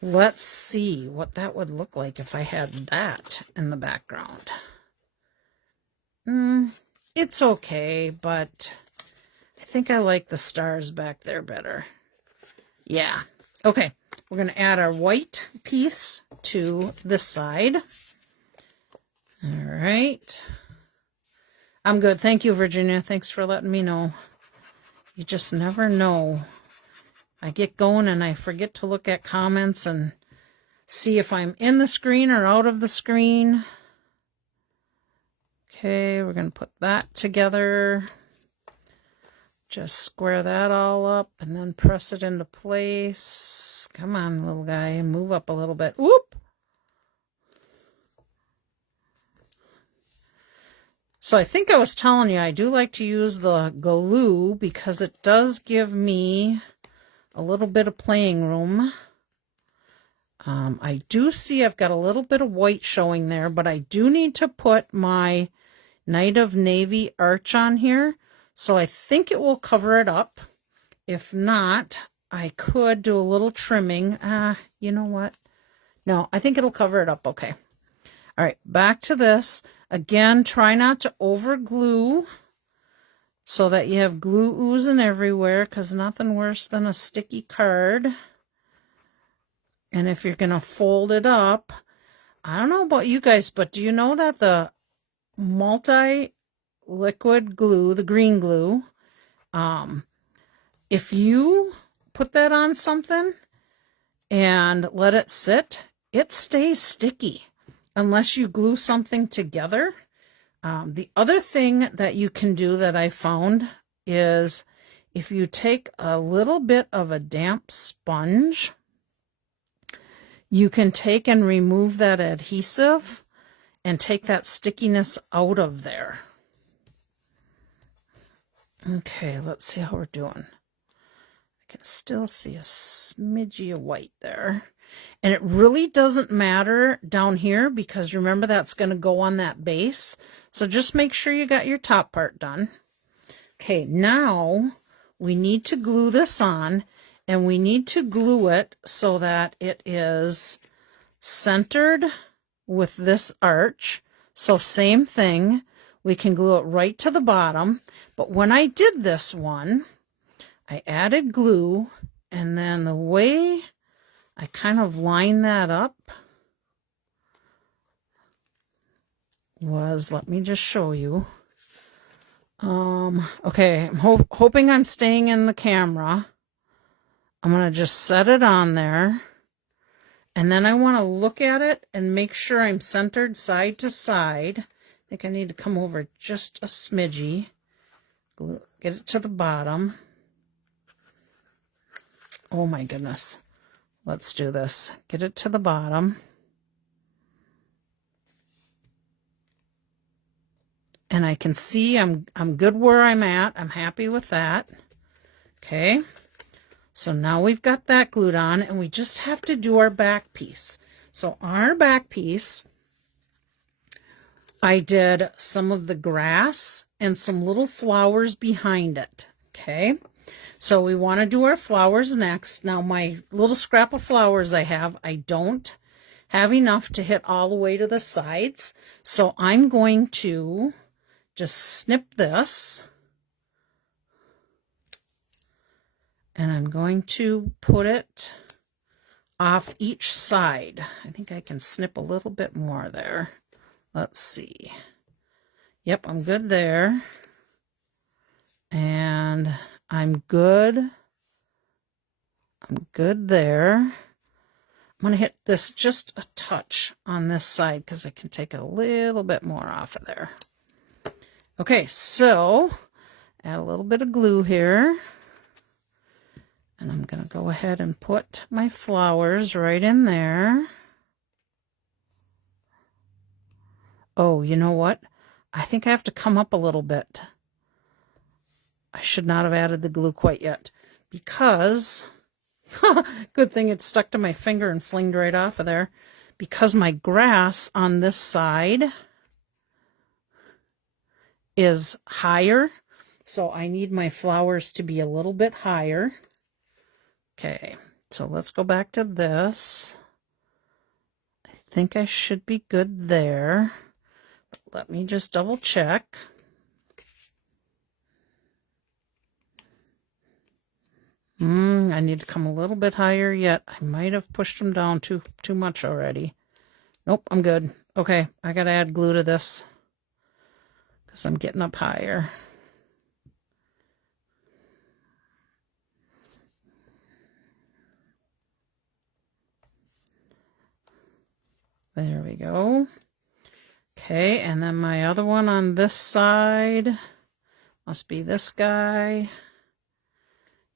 Let's see what that would look like if I had that in the background. It's okay, but I think I like the stars back there better. Yeah. Okay, we're going to add our white piece to this side. All right. I'm good. Thank you, Virginia. Thanks for letting me know. You just never know. I get going and I forget to look at comments and see if I'm in the screen or out of the screen. Okay, we're going to put that together. Just square that all up and then press it into place. Come on, little guy. Move up a little bit. Whoop! So I think I was telling you, I do like to use the glue because it does give me a little bit of playing room. I do see I've got a little bit of white showing there, but I do need to put my Night of Navy arch on here. So I think it will cover it up. If not, I could do a little trimming. You know what? No, I think it'll cover it up okay. All right, back to this. Again, try not to over glue so that you have glue oozing everywhere, because nothing worse than a sticky card. And if you're going to fold it up, I don't know about you guys, but do you know that the multi-liquid glue, the green glue, if you put that on something and let it sit, it stays sticky. Unless you glue something together. The other thing that you can do that I found is if you take a little bit of a damp sponge, you can take and remove that adhesive and take that stickiness out of there. Okay, let's see how we're doing. I can still see a smidgy of white there. And it really doesn't matter down here because remember that's going to go on that base. So just make sure you got your top part done. Okay, now we need to glue this on, and we need to glue it so that it is centered with this arch. So same thing, we can glue it right to the bottom. But when I did this one, I added glue, and then the way I kind of lined that up was, let me just show you. Okay, I'm hoping I'm staying in the camera. I'm going to just set it on there. And then I want to look at it and make sure I'm centered side to side. I think I need to come over just a smidgy. Glue, get it to the bottom. Oh my goodness. Let's do this. Get it to the bottom. And I can see I'm good where I'm at. I'm happy with that. Okay. So now we've got that glued on, and we just have to do our back piece. So on our back piece, I did some of the grass and some little flowers behind it. Okay. So we want to do our flowers next. Now my little scrap of flowers I don't have enough to hit all the way to the sides. So I'm going to just snip this. And I'm going to put it off each side. I think I can snip a little bit more there. Let's see. Yep, I'm good there. And I'm good. I'm good there. I'm going to hit this just a touch on this side because I can take a little bit more off of there. Okay, so add a little bit of glue here. And I'm going to go ahead and put my flowers right in there. Oh, you know what? I think I have to come up a little bit. I should not have added the glue quite yet because, good thing it stuck to my finger and flinged right off of there, because my grass on this side is higher. So I need my flowers to be a little bit higher. Okay, so let's go back to this. I think I should be good there. Let me just double check. I need to come a little bit higher yet. I might have pushed them down too much already. Nope, I'm good. Okay, I gotta add glue to this because I'm getting up higher. There we go. Okay, and then my other one on this side must be this guy.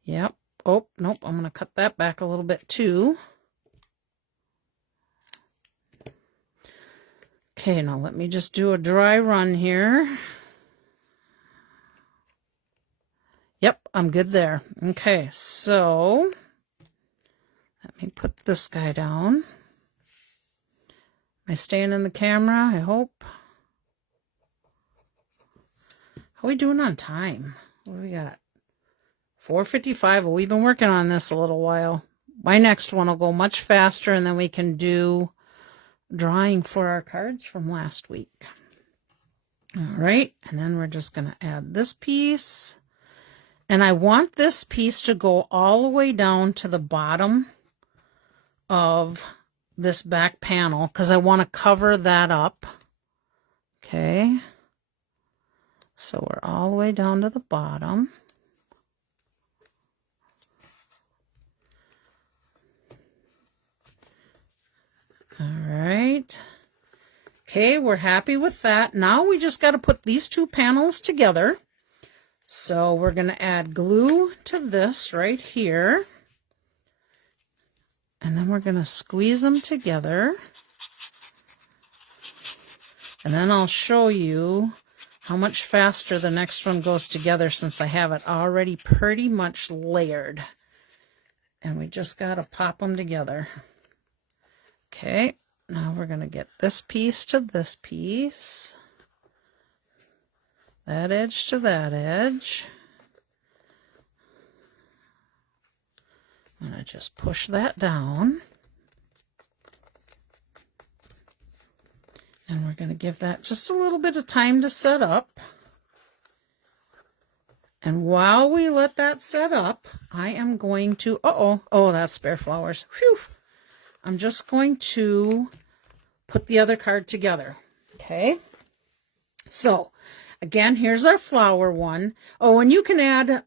Yep. Oh, nope, I'm going to cut that back a little bit too. Okay, now let me just do a dry run here. Yep, I'm good there. Okay, so let me put this guy down. Am I staying in the camera? I hope. How are we doing on time? What do we got? 4:55. Well, we've been working on this a little while. My next one will go much faster, and then we can do drawing for our cards from last week. All right, and then we're just going to add this piece. And I want this piece to go all the way down to the bottom of this back panel because I want to cover that up. Okay, so we're all the way down to the bottom. All right. Okay, we're happy with that. Now we just got to put these two panels together. So we're going to add glue to this right here. And then we're going to squeeze them together. And then I'll show you how much faster the next one goes together since I have it already pretty much layered. And we just got to pop them together. Okay, now we're going to get this piece to this piece. That edge to that edge. I'm going to just push that down. And we're going to give that just a little bit of time to set up. And while we let that set up, I am going to, oh, that's spare flowers. Whew. I'm just going to put the other card together. Okay. So again, here's our flower one. Oh, and you can add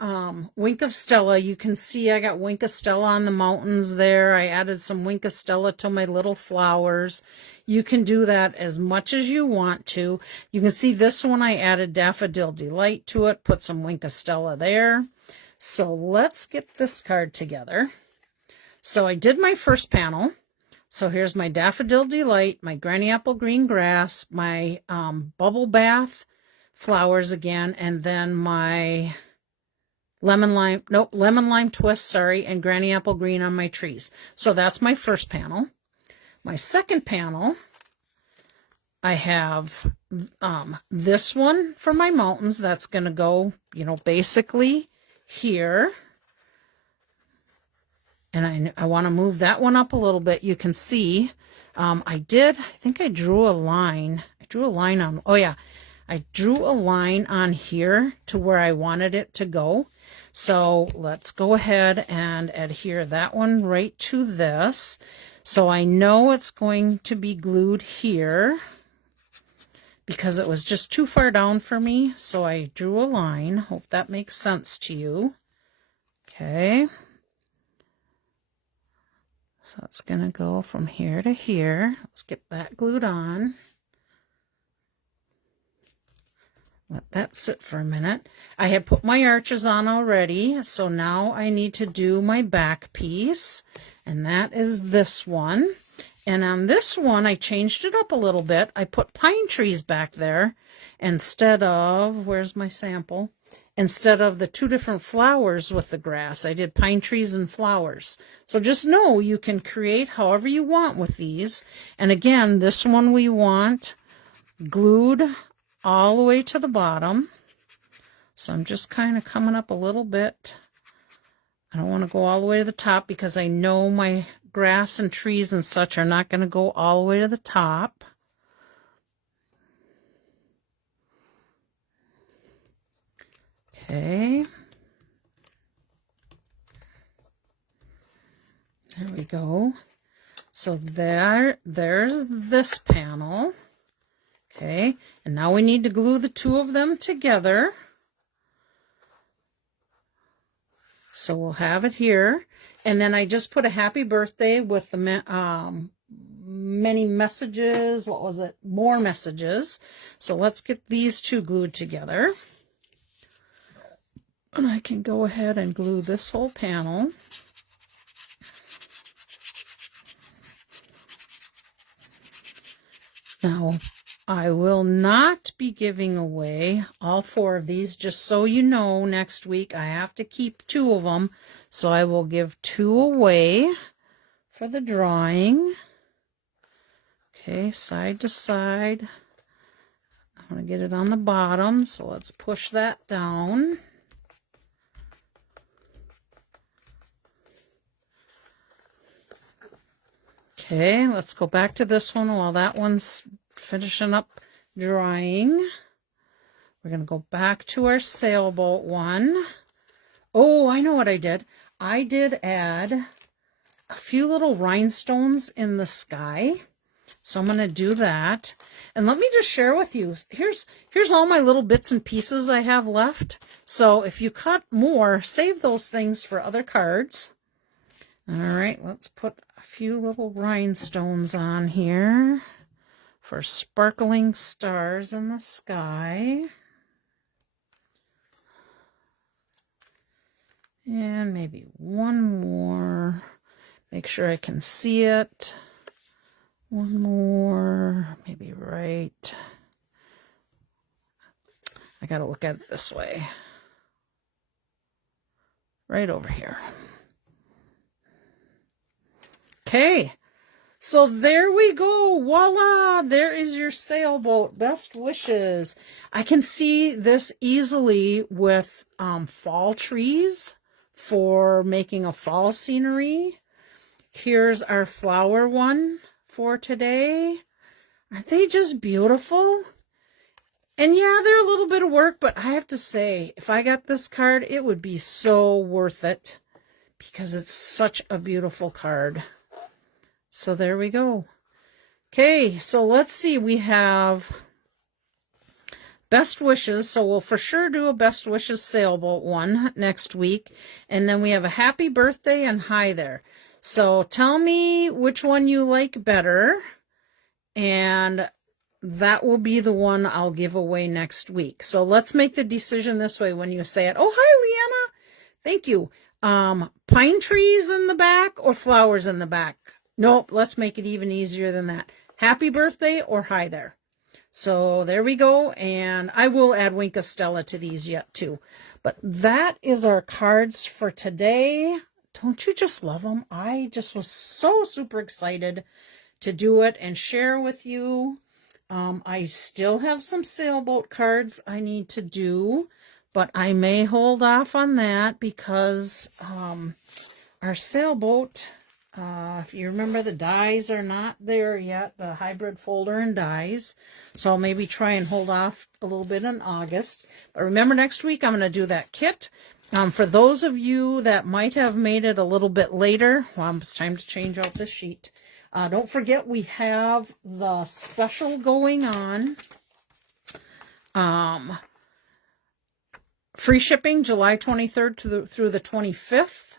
Wink of Stella. You can see I got Wink of Stella on the mountains there. I added some Wink of Stella to my little flowers. You can do that as much as you want to. You can see this one I added Daffodil Delight to it, put some Wink of Stella there. So let's get this card together. So I did my first panel. So here's my Daffodil Delight, my Granny Apple Green Grass, my Bubble Bath flowers again, and then my Lemon Lime Twist, sorry, and Granny Apple Green on my trees. So that's my first panel. My second panel, I have this one for my mountains. That's going to go, basically here. And I want to move that one up a little bit. You can see I think I drew a line. I drew a line on, I drew a line on here to where I wanted it to go. So let's go ahead and adhere that one right to this. So I know it's going to be glued here because it was just too far down for me. So I drew a line. Hope that makes sense to you. Okay. So it's going to go from here to here. Let's get that glued on. Let that sit for a minute. I had put my arches on already, so now I need to do my back piece, and that is this one. And on this one, I changed it up a little bit. I put pine trees back there instead of, where's my sample? Instead of the two different flowers with the grass, I did pine trees and flowers. So just know you can create however you want with these. And again, this one we want glued all the way to the bottom. So I'm just kind of coming up a little bit. I don't want to go all the way to the top because I know my grass and trees and such are not going to go all the way to the top. Okay. There we go. So there's this panel. Okay, and now we need to glue the two of them together. So we'll have it here. And then I just put a happy birthday with the many messages. What was it? More messages. So let's get these two glued together. And I can go ahead and glue this whole panel. Now, I will not be giving away all 4 of these, just so you know. Next week I have to keep 2 of them, so I will give 2 away for the drawing. Okay, side to side. I'm going to get it on the bottom, so let's push that down. Okay, let's go back to this one while that one's finishing up drying. We're going to go back to our sailboat one. Oh, I know what I did. I did add a few little rhinestones in the sky. So I'm going to do that. And let me just share with you, here's all my little bits and pieces I have left. So if you cut more, save those things for other cards. All right, let's put a few little rhinestones on here for sparkling stars in the sky. And maybe one more. Make sure I can see it. One more, maybe right. I gotta look at it this way. Right over here. Okay, so there we go. Voila, there is your sailboat. Best wishes. I can see this easily with fall trees for making a fall scenery. Here's our flower one for today. Aren't they just beautiful? And yeah, they're a little bit of work, but I have to say, if I got this card, it would be so worth it because it's such a beautiful card. So there we go. Okay, so let's see. We have best wishes. So we'll for sure do a best wishes sailboat one next week. And then we have a happy birthday and hi there. So tell me which one you like better. And that will be the one I'll give away next week. So let's make the decision this way when you say it. Oh, hi, Leanna. Thank you. Pine trees in the back or flowers in the back? Nope, let's make it even easier than that. Happy birthday or hi there. So there we go. And I will add Winka Stella to these yet too. But that is our cards for today. Don't you just love them? I just was so super excited to do it and share with you. I still have some sailboat cards I need to do, but I may hold off on that because our sailboat, if you remember, the dies are not there yet, the hybrid folder and dies. So I'll maybe try and hold off a little bit in August. But remember, next week I'm going to do that kit. For those of you that might have made it a little bit later, well, it's time to change out this sheet. Don't forget we have the special going on. Free shipping July 23rd through the 25th.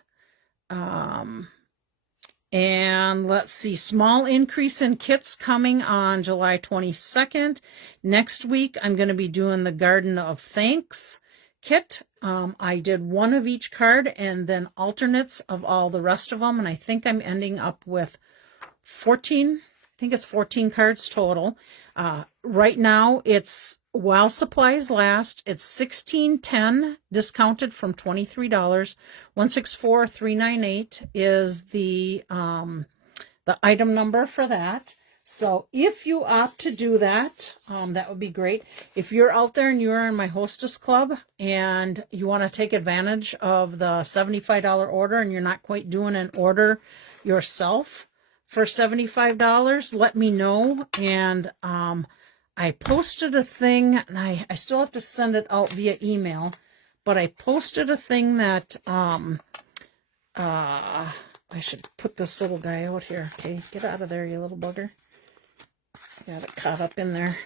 And let's see, small increase in kits coming on July 22nd. Next week, I'm going to be doing the Garden of Thanks kit. I did one of each card and then alternates of all the rest of them. And I think I'm ending up with 14, I think it's 14 cards total. Right now, it's while supplies last, it's $16.10 discounted from $23. $164,398 is the item number for that. So if you opt to do that, that would be great. If you're out there and you're in my hostess club and you want to take advantage of the $75 order and you're not quite doing an order yourself for $75, let me know. And I posted a thing, and I still have to send it out via email, but I posted a thing that I should put this little guy out here. Okay, get out of there, you little bugger. Got it caught up in there.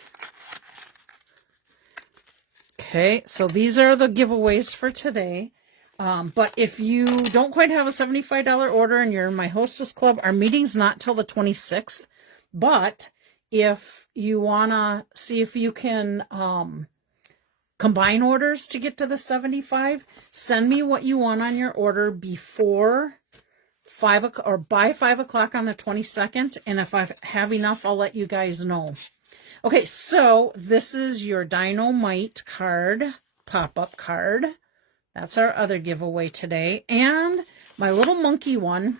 Okay, so these are the giveaways for today. But if you don't quite have a $75 order and you're in my hostess club, our meeting's not till the 26th. But if you want to see if you can combine orders to get to the 75, send me what you want on your order before 5 o'clock or by 5 o'clock on the 22nd. And if I have enough, I'll let you guys know. Okay, so this is your Dynamite card, pop-up card. That's our other giveaway today. And my little monkey one.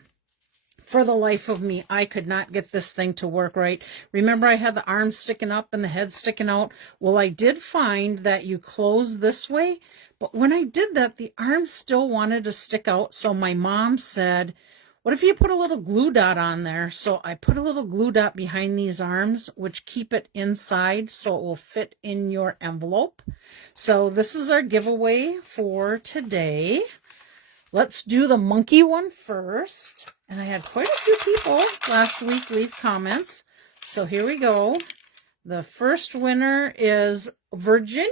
For the life of me, I could not get this thing to work right. Remember, I had the arms sticking up and the head sticking out. Well, I did find that you close this way, but when I did that, the arms still wanted to stick out. So my mom said, what if you put a little glue dot on there? So I put a little glue dot behind these arms, which keep it inside so it will fit in your envelope. So this is our giveaway for today. Let's do the monkey one first. And I had quite a few people last week leave comments. So here we go. The first winner is Virginia.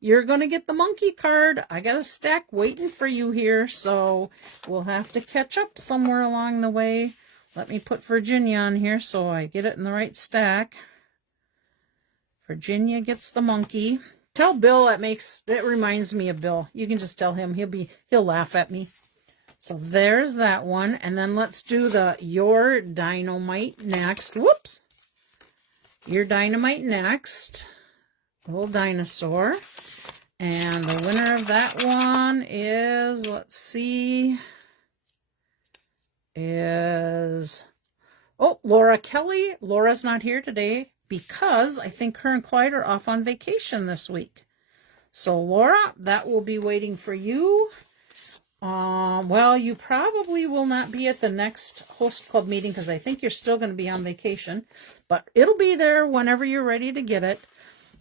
You're going to get the monkey card. I got a stack waiting for you here. So we'll have to catch up somewhere along the way. Let me put Virginia on here so I get it in the right stack. Virginia gets the monkey. Tell Bill that reminds me of Bill. You can just tell him. He'll laugh at me. So there's that one. And then let's do your Dynamite next. Whoops. Your Dynamite next. Little dinosaur. And the winner of that one is, let's see, Laura Kelly. Laura's not here today because I think her and Clyde are off on vacation this week. So Laura, that will be waiting for you. Well, you probably will not be at the next host club meeting because I think you're still going to be on vacation, but it'll be there whenever you're ready to get it.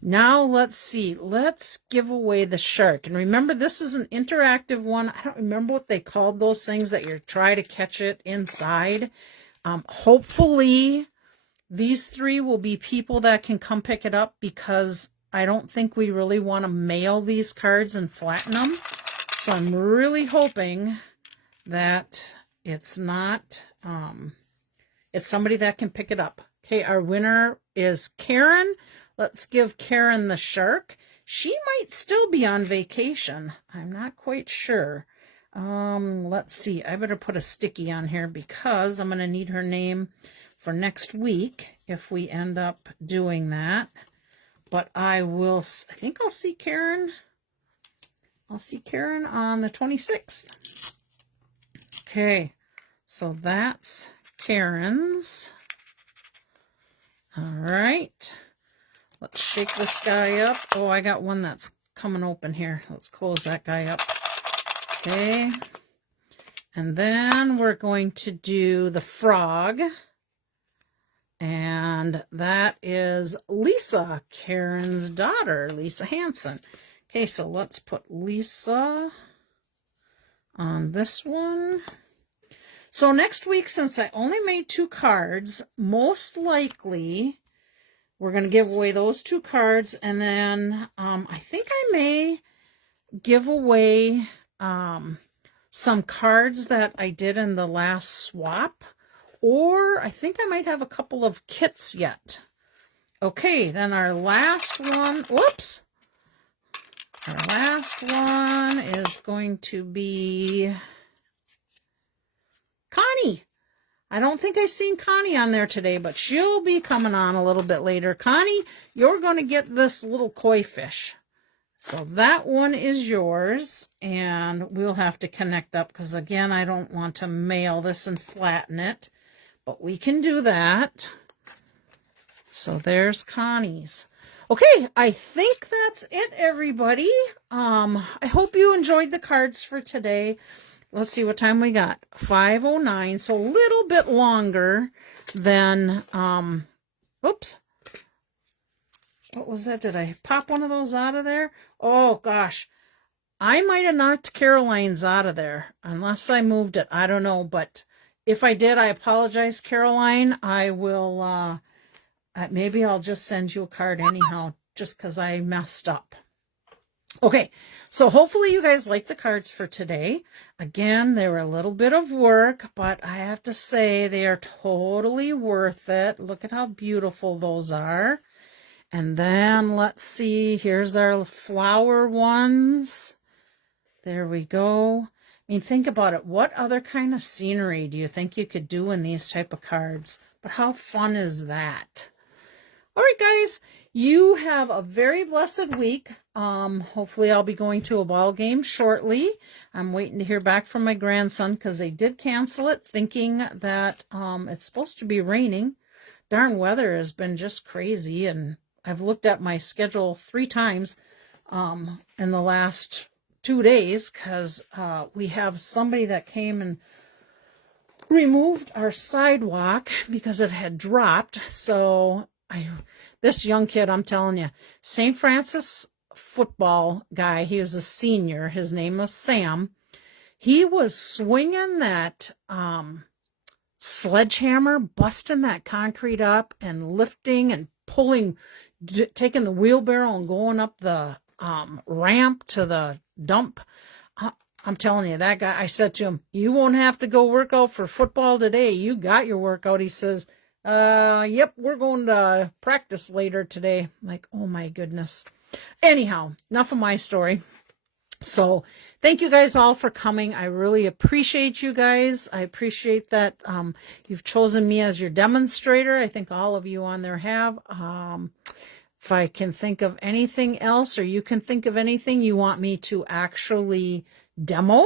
Now let's see. Let's give away the shark. And remember, this is an interactive one. I don't remember what they called those things that you try to catch it inside. Hopefully these three will be people that can come pick it up because I don't think we really want to mail these cards and flatten them. So I'm really hoping that it's not, it's somebody that can pick it up. Okay, our winner is Karen. Let's give Karen the shark. She might still be on vacation. I'm not quite sure. Let's see. I better put a sticky on here because I'm going to need her name for next week if we end up doing that. But I think I'll see Karen. I'll see Karen on the 26th. Okay, so that's Karen's. All right. Let's shake this guy up. Oh, I got one that's coming open here. Let's close that guy up. Okay. And then we're going to do the frog. And that is Lisa, Karen's daughter, Lisa Hansen. Okay, so let's put Lisa on this one. So next week, since I only made 2 cards, most likely we're going to give away those 2 cards. And then I think I may give away some cards that I did in the last swap. Or I think I might have a couple of kits yet. Okay, then our last one. Whoops. Our last one is going to be Connie. I don't think I've seen Connie on there today, but she'll be coming on a little bit later. Connie, you're going to get this little koi fish. So that one is yours, and we'll have to connect up because, again, I don't want to mail this and flatten it, but we can do that. So there's Connie's. Okay, I think that's it, everybody. I hope you enjoyed the cards for today. Let's see what time we got. 5:09, so a little bit longer than, oops. What was that? Did I pop one of those out of there? Oh, gosh. I might have knocked Caroline's out of there, unless I moved it. I don't know, but if I did, I apologize, Caroline. I will, maybe I'll just send you a card anyhow, just because I messed up. Okay, so hopefully you guys like the cards for today. Again, they were a little bit of work, but I have to say they are totally worth it. Look at how beautiful those are. And then let's see, here's our flower ones. There we go. I mean, think about it. What other kind of scenery do you think you could do in these type of cards? But how fun is that? All right, guys, you have a very blessed week. Hopefully I'll be going to a ball game shortly. I'm waiting to hear back from my grandson because they did cancel it, thinking that it's supposed to be raining. Darn weather has been just crazy, and I've looked at my schedule 3 times in the last 2 days because we have somebody that came and removed our sidewalk because it had dropped. So this young kid, I'm telling you, St. Francis football guy, he was a senior. His name was Sam. He was swinging that sledgehammer, busting that concrete up and lifting and pulling, taking the wheelbarrow and going up the ramp to the dump. I'm telling you, that guy, I said to him, you won't have to go work out for football today. You got your workout. He says, yep, we're going to practice later today. I'm like, oh my goodness. Anyhow, enough of my story. So thank you guys all for coming. I really appreciate you guys. I appreciate that you've chosen me as your demonstrator. I think all of you on there have. If I can think of anything else, or you can think of anything you want me to actually demo,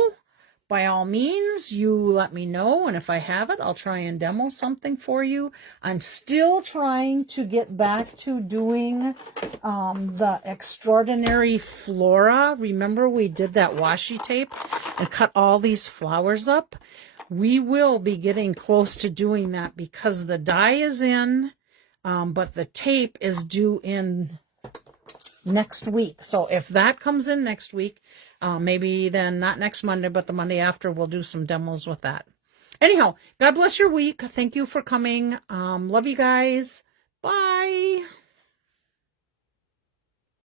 by all means, you let me know, and if I have it, I'll try and demo something for you. I'm still trying to get back to doing the Extraordinary Flora. Remember, we did that washi tape and cut all these flowers up? We will be getting close to doing that because the die is in, but the tape is due in next week. So if that comes in next week, maybe then not next Monday, but the Monday after, we'll do some demos with that. Anyhow, God bless your week. Thank you for coming. Love you guys. Bye.